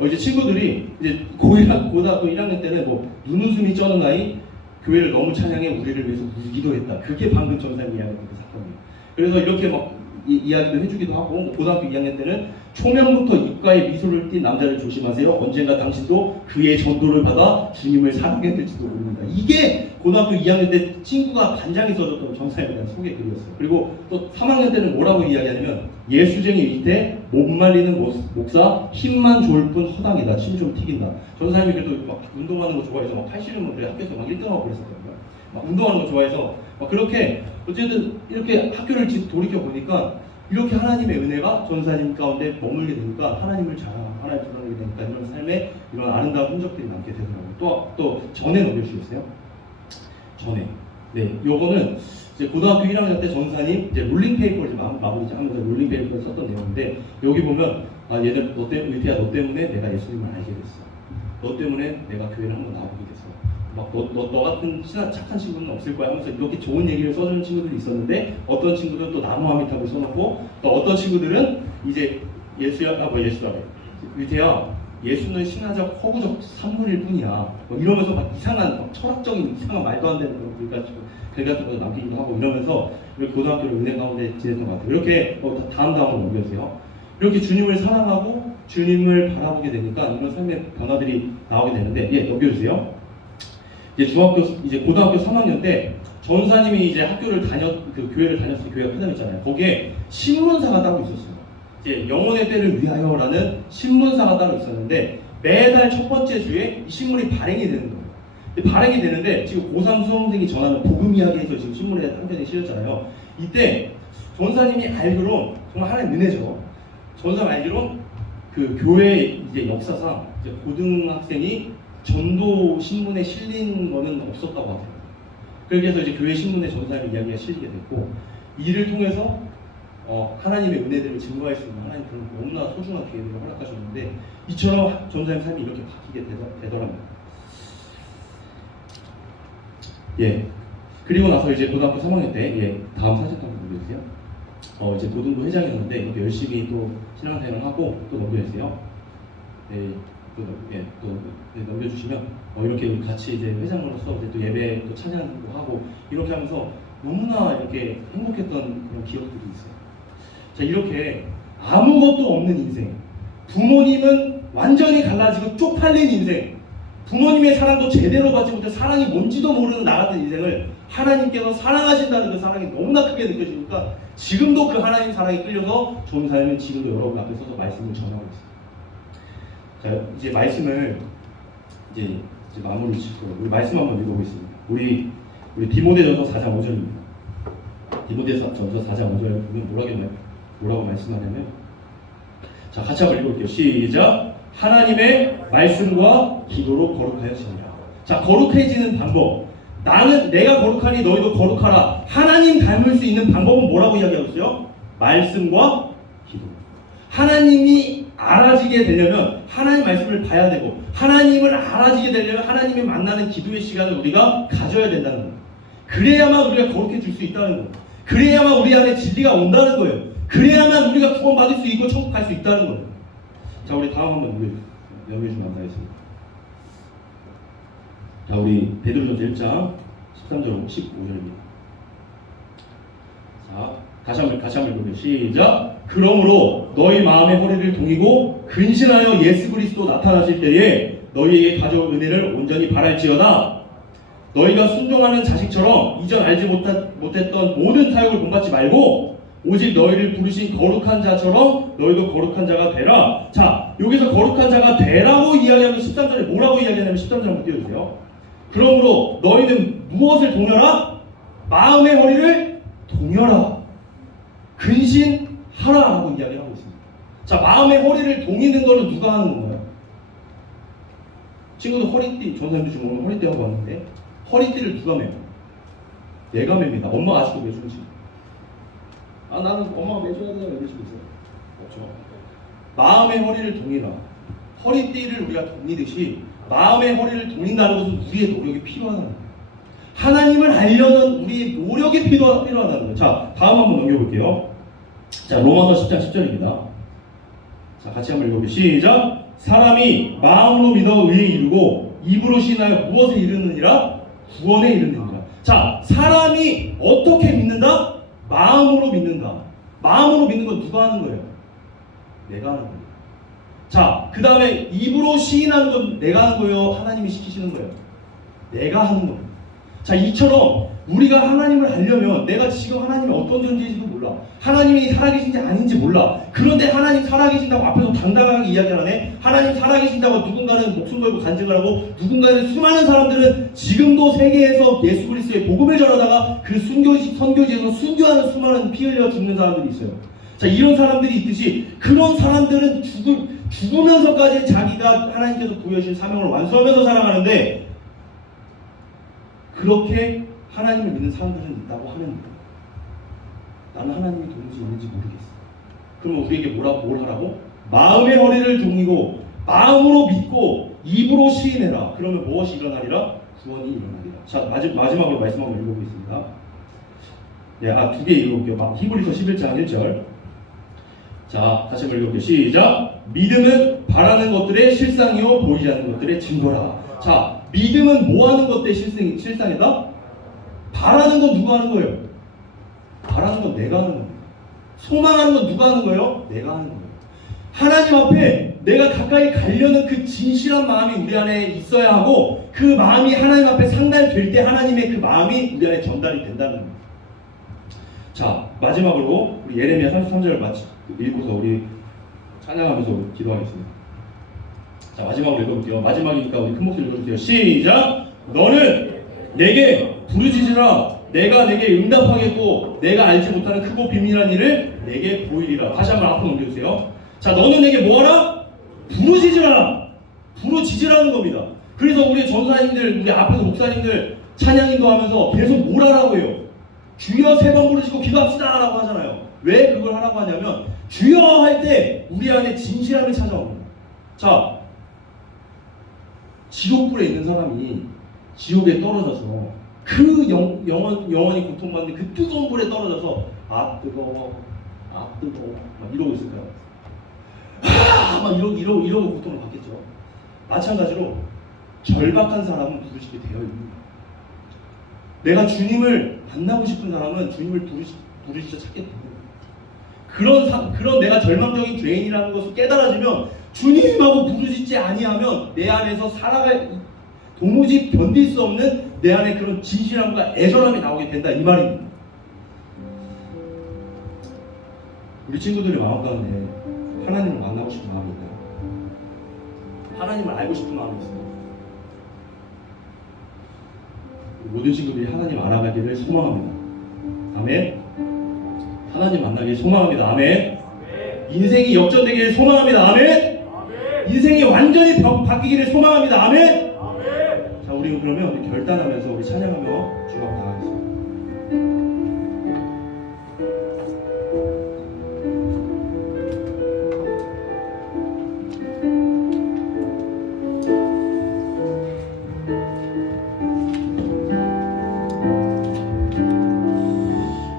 이제 친구들이 이제 고등학교 1학년 때는 뭐 눈웃음이 쩌는 아이, 교회를 너무 찬양해 우리를 위해서 울기도 했다. 그게 방금 전사님 이야기했던 그 사건이에요. 그래서 이렇게 막 이야기도 해주기도 하고, 고등학교 2학년 때는 초면부터 입가에 미소를 띤 남자를 조심하세요. 언젠가 당신도 그의 전도를 받아 주님을 사랑하게 될지도 모릅니다. 이게 고등학교 2학년 때 친구가 간장이 써줬던 전사님에 대한 소개글이었어요. 그리고 또 3학년 때는 뭐라고 이야기하냐면, 예수쟁이 밑에 못 말리는 목사, 힘만 좋을 뿐 허당이다. 침 좀 튀긴다. 전사님이 그래도 막 운동하는 거 좋아해서 막 팔씨름을 그래 학교에서 막 1등하고 그랬었거든요. 막 운동하는 거 좋아해서 막 그렇게 어쨌든 이렇게 학교를 돌이켜 보니까 이렇게 하나님의 은혜가 전사님 가운데 머물게 되니까 하나님을 드러내게 되니까 이런 삶에 이런 아름다운 흔적들이 남게 되더라고요. 또 전에 넘겨주시겠어요? 전에. 네, 요거는 이제 고등학교 1학년 때 전사님 이제 롤링페이퍼를 마무리하면서 롤링페이퍼를 썼던 내용인데, 여기 보면 얘들 의태야 너 때문에 내가 예수님을 알게 됐어. 너 때문에 내가 교회를 한번 나오게 됐어. 막 너 같은 착한 친구는 없을 거야 하면서 이렇게 좋은 얘기를 써주는 친구들이 있었는데, 어떤 친구들은 또 나무 아미탑을 써놓고, 또 어떤 친구들은 이제 의태야 예수는 신화적 허구적 산물일 뿐이야 이러면서 막 이상한 막 철학적인 이상한 말도 안 되는 그런 글 같은 거 남기기도 하고 이러면서 이렇게 고등학교를 은혜 가운데 지냈던 것 같아요. 이렇게 다음으로 넘겨주세요. 이렇게 주님을 사랑하고 주님을 바라보게 되니까 이런 삶의 변화들이 나오게 되는데, 예, 넘겨주세요. 이제 고등학교 3학년 때 전사님이 이제 교회를 다녔을 교회가 크다고 했잖아요. 거기에 신문사가 따로 있었어요. 이제 영혼의 때를 위하여라는 신문사가 따로 있었는데 매달 첫 번째 주에 이 신문이 발행이 되는 거예요. 발행이 되는데 지금 고3 수험생이 전하는 복음 이야기에서 지금 신문에 한 편이 실렸잖아요. 이때 전사님이 알기로 정말 하나의 은혜죠. 전사님 알기로 그 교회 이제 역사상 이제 고등학생이 전도 신문에 실린 거는 없었다고 하더라고요. 그래서 이제 교회 신문에 전사님의 이야기가 실리게 됐고, 이를 통해서 하나님의 은혜들을 증거할 수 있는 하나님 그런 너무나 소중한 기회들을 허락하셨는데, 이처럼 전사님 삶이 이렇게 바뀌게 되더랍니다. 예. 그리고 나서 이제 고등학교 3학년 때, 예, 다음 사진 한번 보여주세요. 이제 고등부 회장이었는데 이렇게 열심히 또 신앙생활을 하고 또 넘겨주세요. 네, 또 넘겨주시면 이렇게 같이 이제 회장으로서 이제 또 예배 또 찬양도 하고 이렇게 하면서 너무나 이렇게 행복했던 그런 기억들이 있어요. 자, 이렇게 아무것도 없는 인생, 부모님은 완전히 갈라지고 쪽팔린 인생, 부모님의 사랑도 제대로 받지 못해 사랑이 뭔지도 모르는 나 같은 인생을 하나님께서 사랑하신다는 그 사랑이 너무나 크게 느껴지니까 지금도 그 하나님 사랑에 끌려서 좋은 삶은 지금도 여러분 앞에 서서 말씀을 전하고 있습니다. 자, 이제 말씀을 이제 마무리 짓고 우리 말씀 한번 읽어보겠습니다. 우리 디모데전서 4장 5절입니다. 디모데전서 4장 5절 보면 뭐라고 말씀하냐면, 자, 같이 한번 읽어볼게요. 시작. 하나님의 말씀과 기도로 거룩하여지니라. 자, 거룩해지는 방법. 내가 거룩하니 너희도 거룩하라. 하나님 닮을 수 있는 방법은 뭐라고 이야기하고 있어요? 말씀과 기도. 하나님이 알아지게 되려면 하나님 말씀을 봐야 되고, 하나님을 알아지게 되려면 하나님이 만나는 기도의 시간을 우리가 가져야 된다는 거예요. 그래야만 우리가 거룩해질 수 있다는 거예요. 그래야만 우리 안에 진리가 온다는 거예요. 그래야만 우리가 구원받을 수 있고 천국 갈 수 있다는 거예요. 자, 우리 다음 한번 넘겨주시면 감사하겠습니다. 자, 우리 베드로전서 1장 13절 15절입니다. 자, 다시 한번 읽어볼게요. 시작. 그러므로 너희 마음의 허리를 동이고 근신하여 예수 그리스도 나타나실 때에 너희에게 가져올 은혜를 온전히 바랄지어다. 너희가 순종하는 자식처럼 이전 알지 못했던 모든 타협을 본받지 말고 오직 너희를 부르신 거룩한 자처럼 너희도 거룩한 자가 되라. 자, 여기서 거룩한 자가 되라고 이야기하면 13절에 뭐라고 이야기하냐면 13절 한번 띄워주세요. 그러므로 너희는 무엇을 동여라? 마음의 허리를 동여라. 근신하라 라고 이야기하고 있습니다. 자, 마음의 허리를 동이는 거는 누가 하는 건가요? 친구들 허리띠, 전사님도 지금 오늘 허리띠 하고 왔는데 허리띠를 누가 매요? 내가 맵니다. 엄마가 아직도 매주는지. 나는 엄마가 매줘야 돼요. 이러시고 있어요. 그렇죠. 마음의 허리를 동이라. 허리띠를 우리가 동이듯이 마음의 허리를 동인다는 것은 우리의 노력이 필요하다는 거예요. 하나님을 알려는 우리의 노력이 필요하다는 거예요. 자, 다음 한번 넘겨볼게요. 자, 로마서 10장 10절입니다. 자, 같이 한번 읽어볼게요. 시작. 사람이 마음으로 믿어 의에 이르고 입으로 시인하여 무엇에 이르느니라? 구원에 이르느니라. 자, 사람이 어떻게 믿는다? 마음으로 믿는다. 마음으로 믿는 건 누가 하는 거예요? 내가 하는 거예요. 자, 그 다음에 입으로 시인하는 건 내가 하는 거예요? 하나님이 시키시는 거예요? 내가 하는 거예요. 자, 이처럼 우리가 하나님을 알려면 내가 지금 하나님이 어떤 존재인지도 몰라. 하나님이 살아계신지 아닌지 몰라. 그런데 하나님 살아계신다고 앞에서 당당하게 이야기를 하네. 하나님 살아계신다고 누군가는 목숨 걸고 간증을 하고, 누군가는 수많은 사람들은 지금도 세계에서 예수 그리스도의 복음을 전하다가 그 선교지에서 순교하는 수많은 피 흘려 죽는 사람들이 있어요. 자, 이런 사람들이 있듯이 그런 사람들은 죽으면서까지 자기가 하나님께서 부여주신 사명을 완수하면서 살아가는데, 그렇게 하나님을 믿는 사람들은 있다고 하는 거예요. 나는 하나님이 도무지 있는지 모르겠어. 그러면 우리에게 뭘 하라고? 마음의 허리를 동이고 마음으로 믿고 입으로 시인해라. 그러면 무엇이 일어나리라? 구원이 일어나리라. 자, 마지막으로 말씀 한번 읽어보겠습니다. 예, 두 개 읽어볼게요. 히브리서 11장 1절. 자, 다시 한번 읽어볼게요. 시작. 믿음은 바라는 것들의 실상이요 보이지 않는 것들의 증거라. 자, 믿음은 뭐 하는 것들의 실상이다? 바라는 건 누가 하는 거예요? 바라는 건 내가 하는 거예요. 소망하는 건 누가 하는 거예요? 내가 하는 거예요. 하나님 앞에 내가 가까이 가려는 그 진실한 마음이 우리 안에 있어야 하고, 그 마음이 하나님 앞에 상달될 때 하나님의 그 마음이 우리 안에 전달이 된다는 겁니다. 자, 마지막으로 우리 예레미야 33절을 읽고서 우리 찬양하면서 기도하겠습니다. 자, 마지막으로 읽어볼게요. 마지막이니까 우리 큰 목소리 읽어주세요. 시작! 너는 내게 부르짖으라. 내가 내게 응답하겠고 내가 알지 못하는 크고 비밀한 일을 내게 보이리라. 다시 한번 앞으로 넘겨주세요. 자, 너는 내게 뭐하라? 부르짖으라. 부르짖으라는 겁니다. 그래서 우리 전사님들, 우리 앞에서 목사님들 찬양인도 하면서 계속 뭘 하라고 해요? 주여 3번 부르짖고 기도합시다 라고 하잖아요. 왜 그걸 하라고 하냐면 주여 할 때 우리 안에 진실함이 찾아옵니다. 자, 지옥불에 있는 사람이 지옥에 떨어져서 그 영원히 고통받는 그 뜨거운 불에 떨어져서 아 뜨거워 막 이러고 있을까요? 막 이러고 고통을 받겠죠. 마찬가지로 절박한 사람은 부르짖게 되어 있습니다. 내가 주님을 만나고 싶은 사람은 주님을 부르짖어 찾게 됩니다. 그런 내가 절망적인 죄인이라는 것을 깨달아지면 주님하고 부르짖지 아니하면 내 안에서 도무지 견딜 수 없는 내 안에 그런 진실함과 애절함이 나오게 된다, 이 말입니다. 우리 친구들의 마음 가운데 하나님을 만나고 싶은 마음이 있나요? 하나님을 알고 싶은 마음이 있습니다. 모든 친구들이 하나님 알아가기를 소망합니다. 아멘. 하나님 만나기를 소망합니다. 아멘. 인생이 역전되기를 소망합니다. 아멘. 인생이 완전히 바뀌기를 소망합니다. 아멘. 자, 우리 그러면 우리 결단하면서 우리 찬양하며 주님 앞에 나가겠습니다.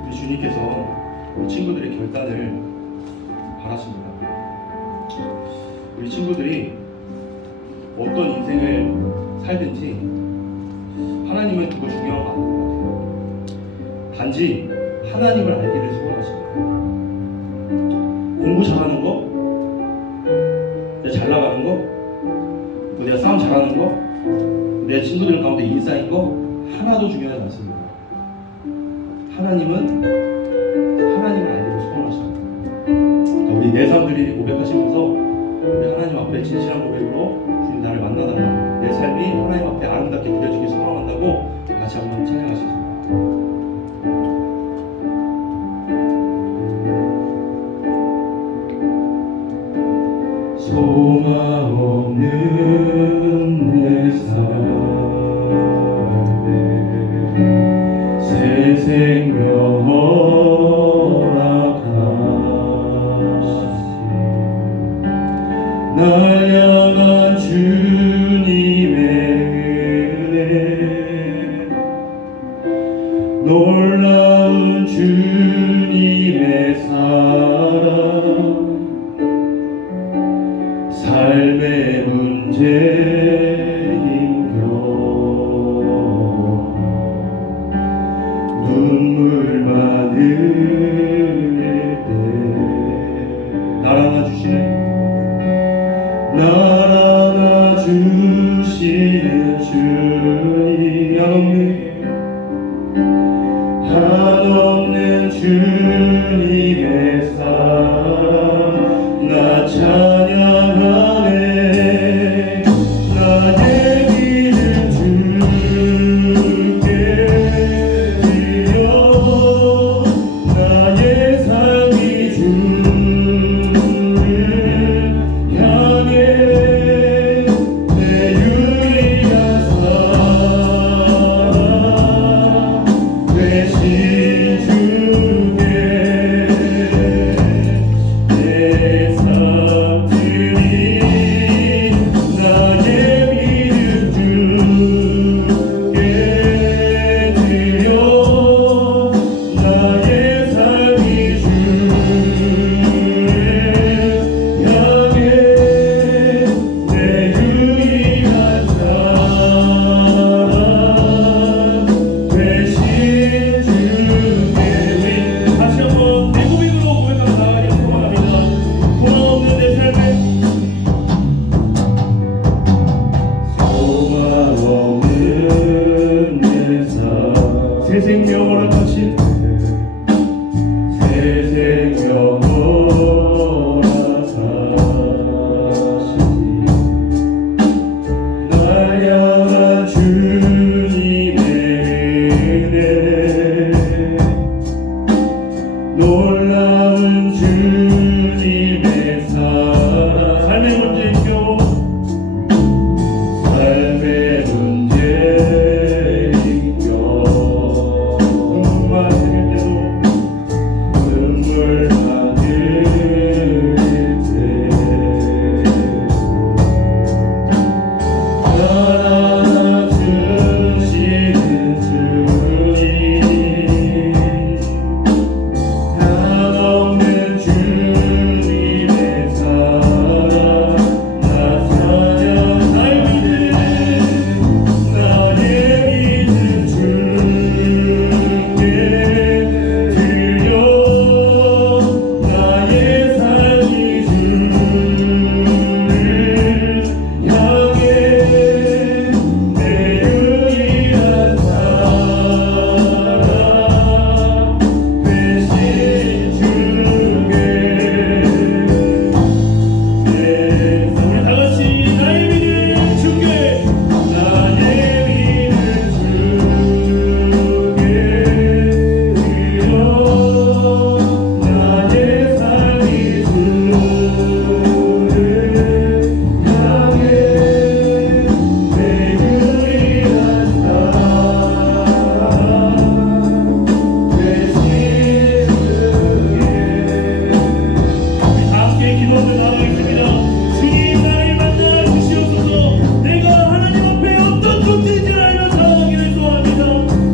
우리 주님께서 우리 친구들의 결단을 바라십니다. 우리 친구들이 어떤 인생을 살든지 하나님은 그거 중요한 거 아닌 것 같아요. 단지 하나님을 알기를 소원하십니다. 공부 잘하는 거, 내가 잘 나가는 거, 내가 싸움 잘하는 거, 내 친구들 가운데 인싸인 거 하나도 중요하지 않습니다. 하나님은 하나님을 알기를 소원하십니다. 우리 내 삶들이 고백하시면서 우리 하나님 앞에 진실한 고백으로 주님 나를 만나달라, 내 삶이 하나님 앞에 아름답게 그려지길 소망한다고 같이 한번 찬양하시겠습니다. 소망 없는 내 삶에 새 생명 날 향한 주님의 은혜, 놀라운 주님의 사랑, 삶의 문제인 경험, 눈물만 흘릴 때 날 안아주시네, 날 놀라운 주님의 사랑 삶의 문제이며 삶의 문제이며 눈물 흘릴 때도 눈물 흘릴 때 알아주시는 주님 한없는 주님의 사랑 나 찬양 나의 믿음 주께 드려 나의 삶이 주를 향해 내 유일한 사랑 되신 주께 우리 다같이 나의 믿음 주께 나의 믿음 주께 드려 나의 삶이 주를 향해 내 유일한 사랑 되신 주께 함께 기도를 나누겠습니다. 주님 나를 만나 주시옵소서. 내가 하나님 앞에 어떤 존재인지를 알며 살아가기를 소원합니다.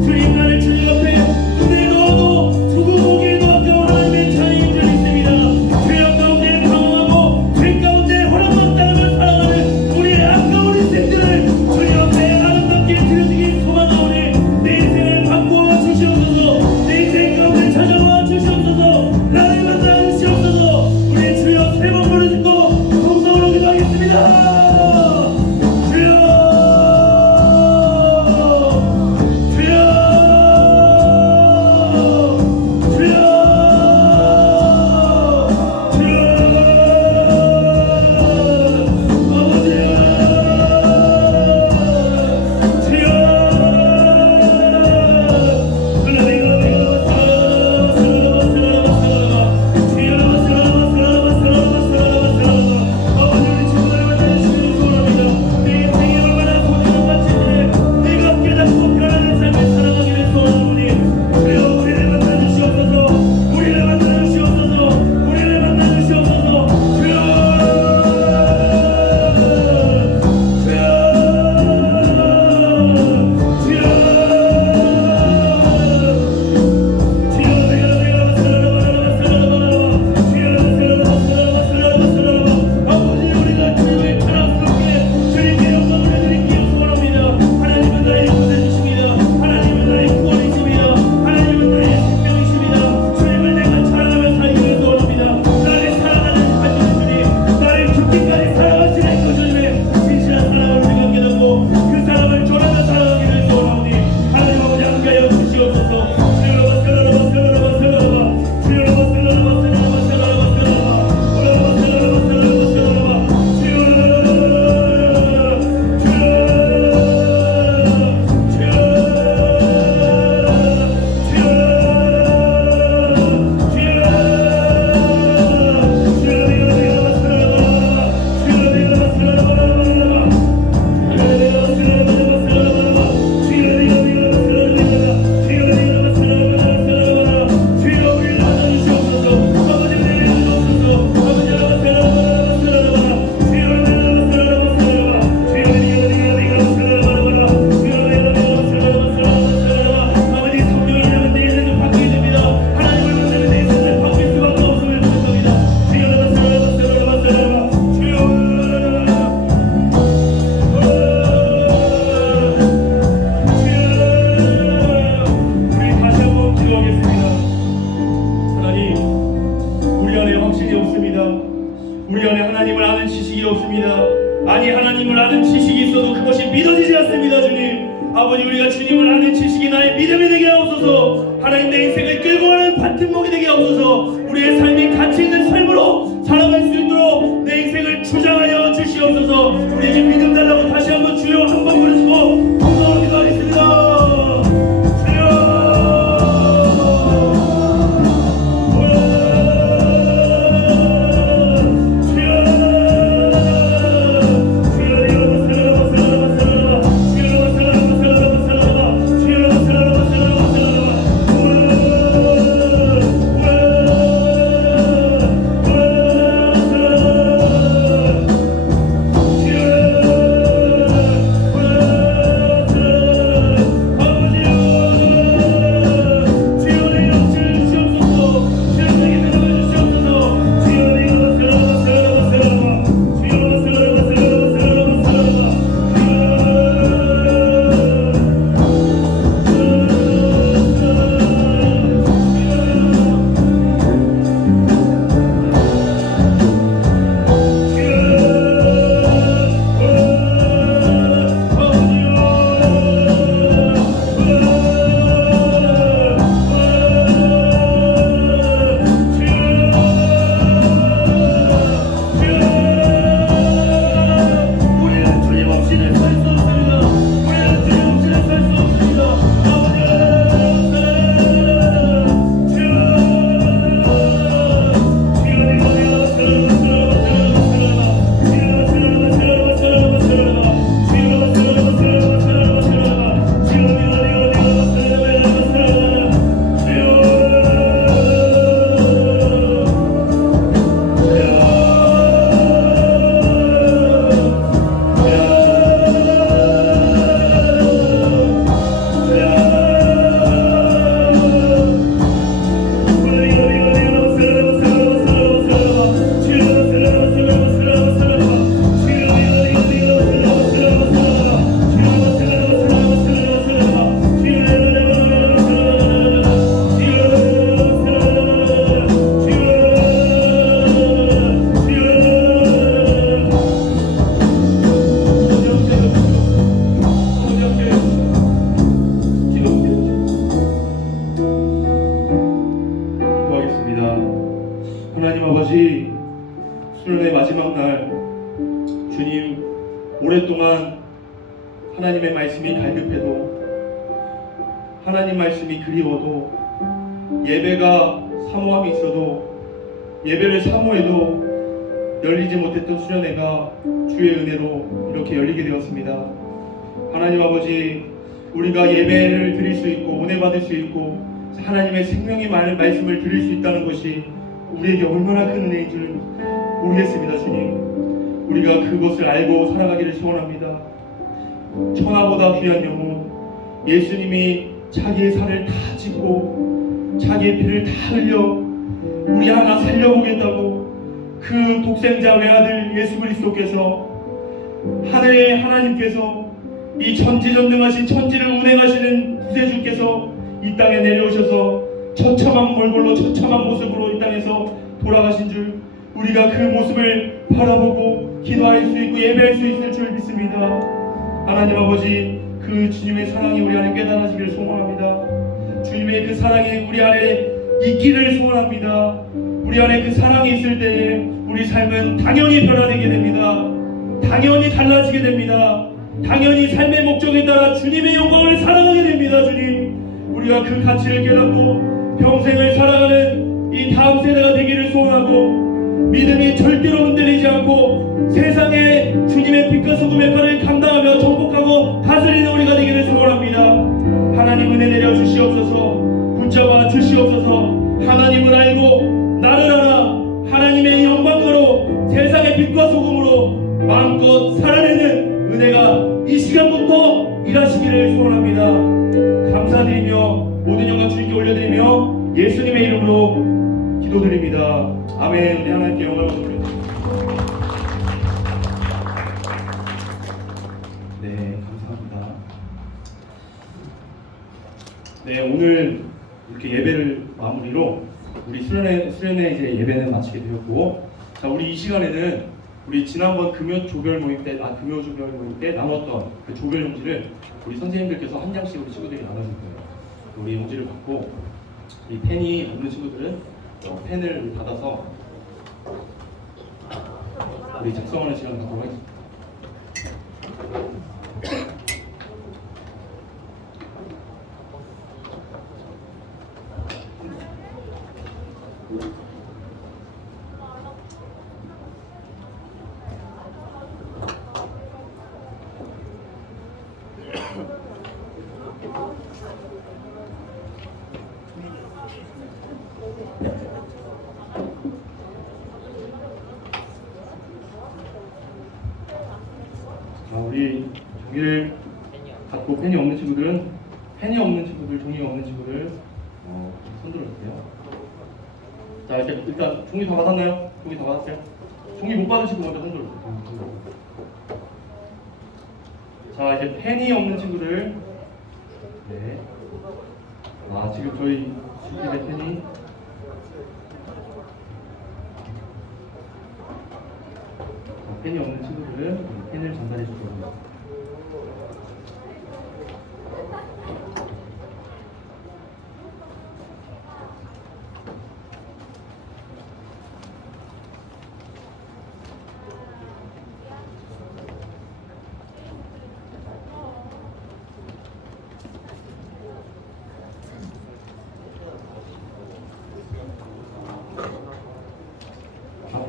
주님 나를 주님 앞에 눈에 넣어도 두고 보기에도 아까운 하나님의 자녀인 줄 믿습니다. 죄악 가운데 방황하고 죄 가운데 허락받다하며 살아가는 우리의 아까운 인생들을 주님 앞에 아름답게 드려지길 소망하오니 내 인생을 바꾸어 주시옵소서. 내 인생 가운데 찾아와 주시옵소서. 나를 만나 주시옵소서. 우리 주여 세 번 부르짖고 동성으로 기도하겠습니다. 주여 주여 주여 주여 우리 안에 하나님을 아는 지식이 없습니다. 아니 하나님을 아는 지식이 있어도 그것이 믿어지지 않습니다. 주님 아버지 우리가 주님을 아는 지식이 나의 믿음이 되게 하옵소서. 하나님 내 인생을 끌고 가는 버팀목이 되게 하옵소서. 우리의 삶이 가치 있는 삶으로 살아갈 수 있도록 내 인생을 주장하여 주시옵소서. 우리에게 믿음 달라고 다시 한번 주여 한번 부르시고 통성으로 기도하겠습니다. 주여 하나님 아버지, 수련의 마지막 날 주님, 오랫동안 하나님의 말씀이 갈급해도, 하나님 말씀이 그리워도, 예배가 사모함이 있어도, 예배를 사모해도 열리지 못했던 수련회가 주의 은혜로 이렇게 열리게 되었습니다. 하나님 아버지, 우리가 예배를 드릴 수 있고 은혜 받을 수 있고 하나님의 생명의 말씀을 드릴 수 있다는 것이 우리에게 얼마나 큰 은혜인 줄 모르겠습니다. 주님, 우리가 그것을 알고 살아가기를 소원합니다. 천하보다 귀한 영혼, 예수님이 자기의 살을 다 짓고 자기의 피를 다 흘려 우리 하나 살려보겠다고 그 독생자 외아들 예수 그리스도께서, 하늘의 하나님께서, 이 전지전능하신 천지를 운행하시는 구세주께서 이 땅에 내려오셔서 처참한 몰골로 처참한 모습으로 이 땅에서 돌아가신 줄, 우리가 그 모습을 바라보고 기도할 수 있고 예배할 수 있을 줄 믿습니다. 하나님 아버지, 그 주님의 사랑이 우리 안에 깨달아지기를 소원합니다. 주님의 그 사랑이 우리 안에 있기를 소원합니다. 우리 안에 그 사랑이 있을 때에 우리 삶은 당연히 변화되게 됩니다. 당연히 달라지게 됩니다. 당연히 삶의 목적에 따라 주님의 영광을 살아가게 됩니다. 주님, 우리가 그 가치를 깨닫고 평생을 살아가는 이 다음 세대가 되기를 소원하고, 믿음이 절대로 흔들리지 않고 세상에 주님의 빛과 소금의 역할을 감당하며 정복하고 다스리는 우리가 되기를 소원합니다. 하나님 은혜 내려 주시옵소서. 붙잡아 주시옵소서. 하나님을 알고 나를 알아 하나님의 영광으로 세상의 빛과 소금으로 마음껏 살아내는 은혜가 이 시간부터 일하시기를 소원합니다. 감사드리며 모든 영광 주님께 올려드리며 예수님의 이름으로 기도드립니다. 아멘. 우리 하나님께 영광을 돌려드립니다. 네, 감사합니다. 네, 오늘 이렇게 예배를 마무리로 우리 수련회 이제 예배는 마치게 되었고, 자, 우리 이 시간에는 우리 지난번 금요조별 모임 때 나눴던 그 조별 용지를 우리 선생님들께서 한 장씩 우리 친구들이 나눠줄 거예요. 우리 용지를 받고 이 펜이 없는 친구들은 펜을 받아서 우리 작성하는 시간을 갖도록 하겠습니다. 자, 우리 종이를 갖고 펜이 없는 친구들은, 펜이 없는 친구들, 종이가 없는 친구들 손 들어주세요. 자, 이렇게 일단 종이 다 받았나요? 종이 다 받았어요? 종이 못 받으시고 먼저 손 들어주세요. 자, 이제 펜이 없는 친구들. 네. 아, 지금 저희 집에 펜이 펜이 없는 친구들은 펜을 전달해 주세요.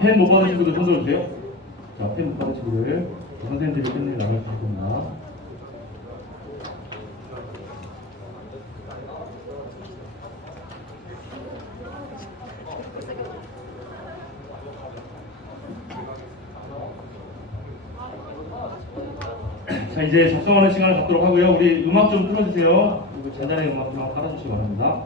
펜 못 받으신 분들 손 들어주세요. 자, 펜 못 받은 친구들 선생님들이 펜을 나눠주실 겁니다. 자, 이제 작성하는 시간을 갖도록 하고요. 우리 음악 좀 틀어주세요. 그리고 잔잔하게 음악 좀 깔아주시기 바랍니다.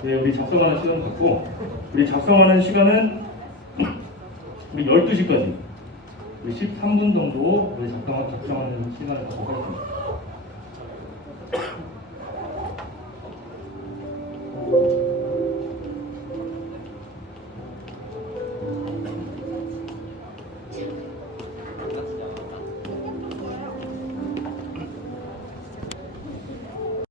네, 우리 작성하는 시간 갖고, 우리 작성하는 시간은 우리 12시까지 우리 13분 정도 우리 작성하는 시간을 갖고 하겠습니다. 네.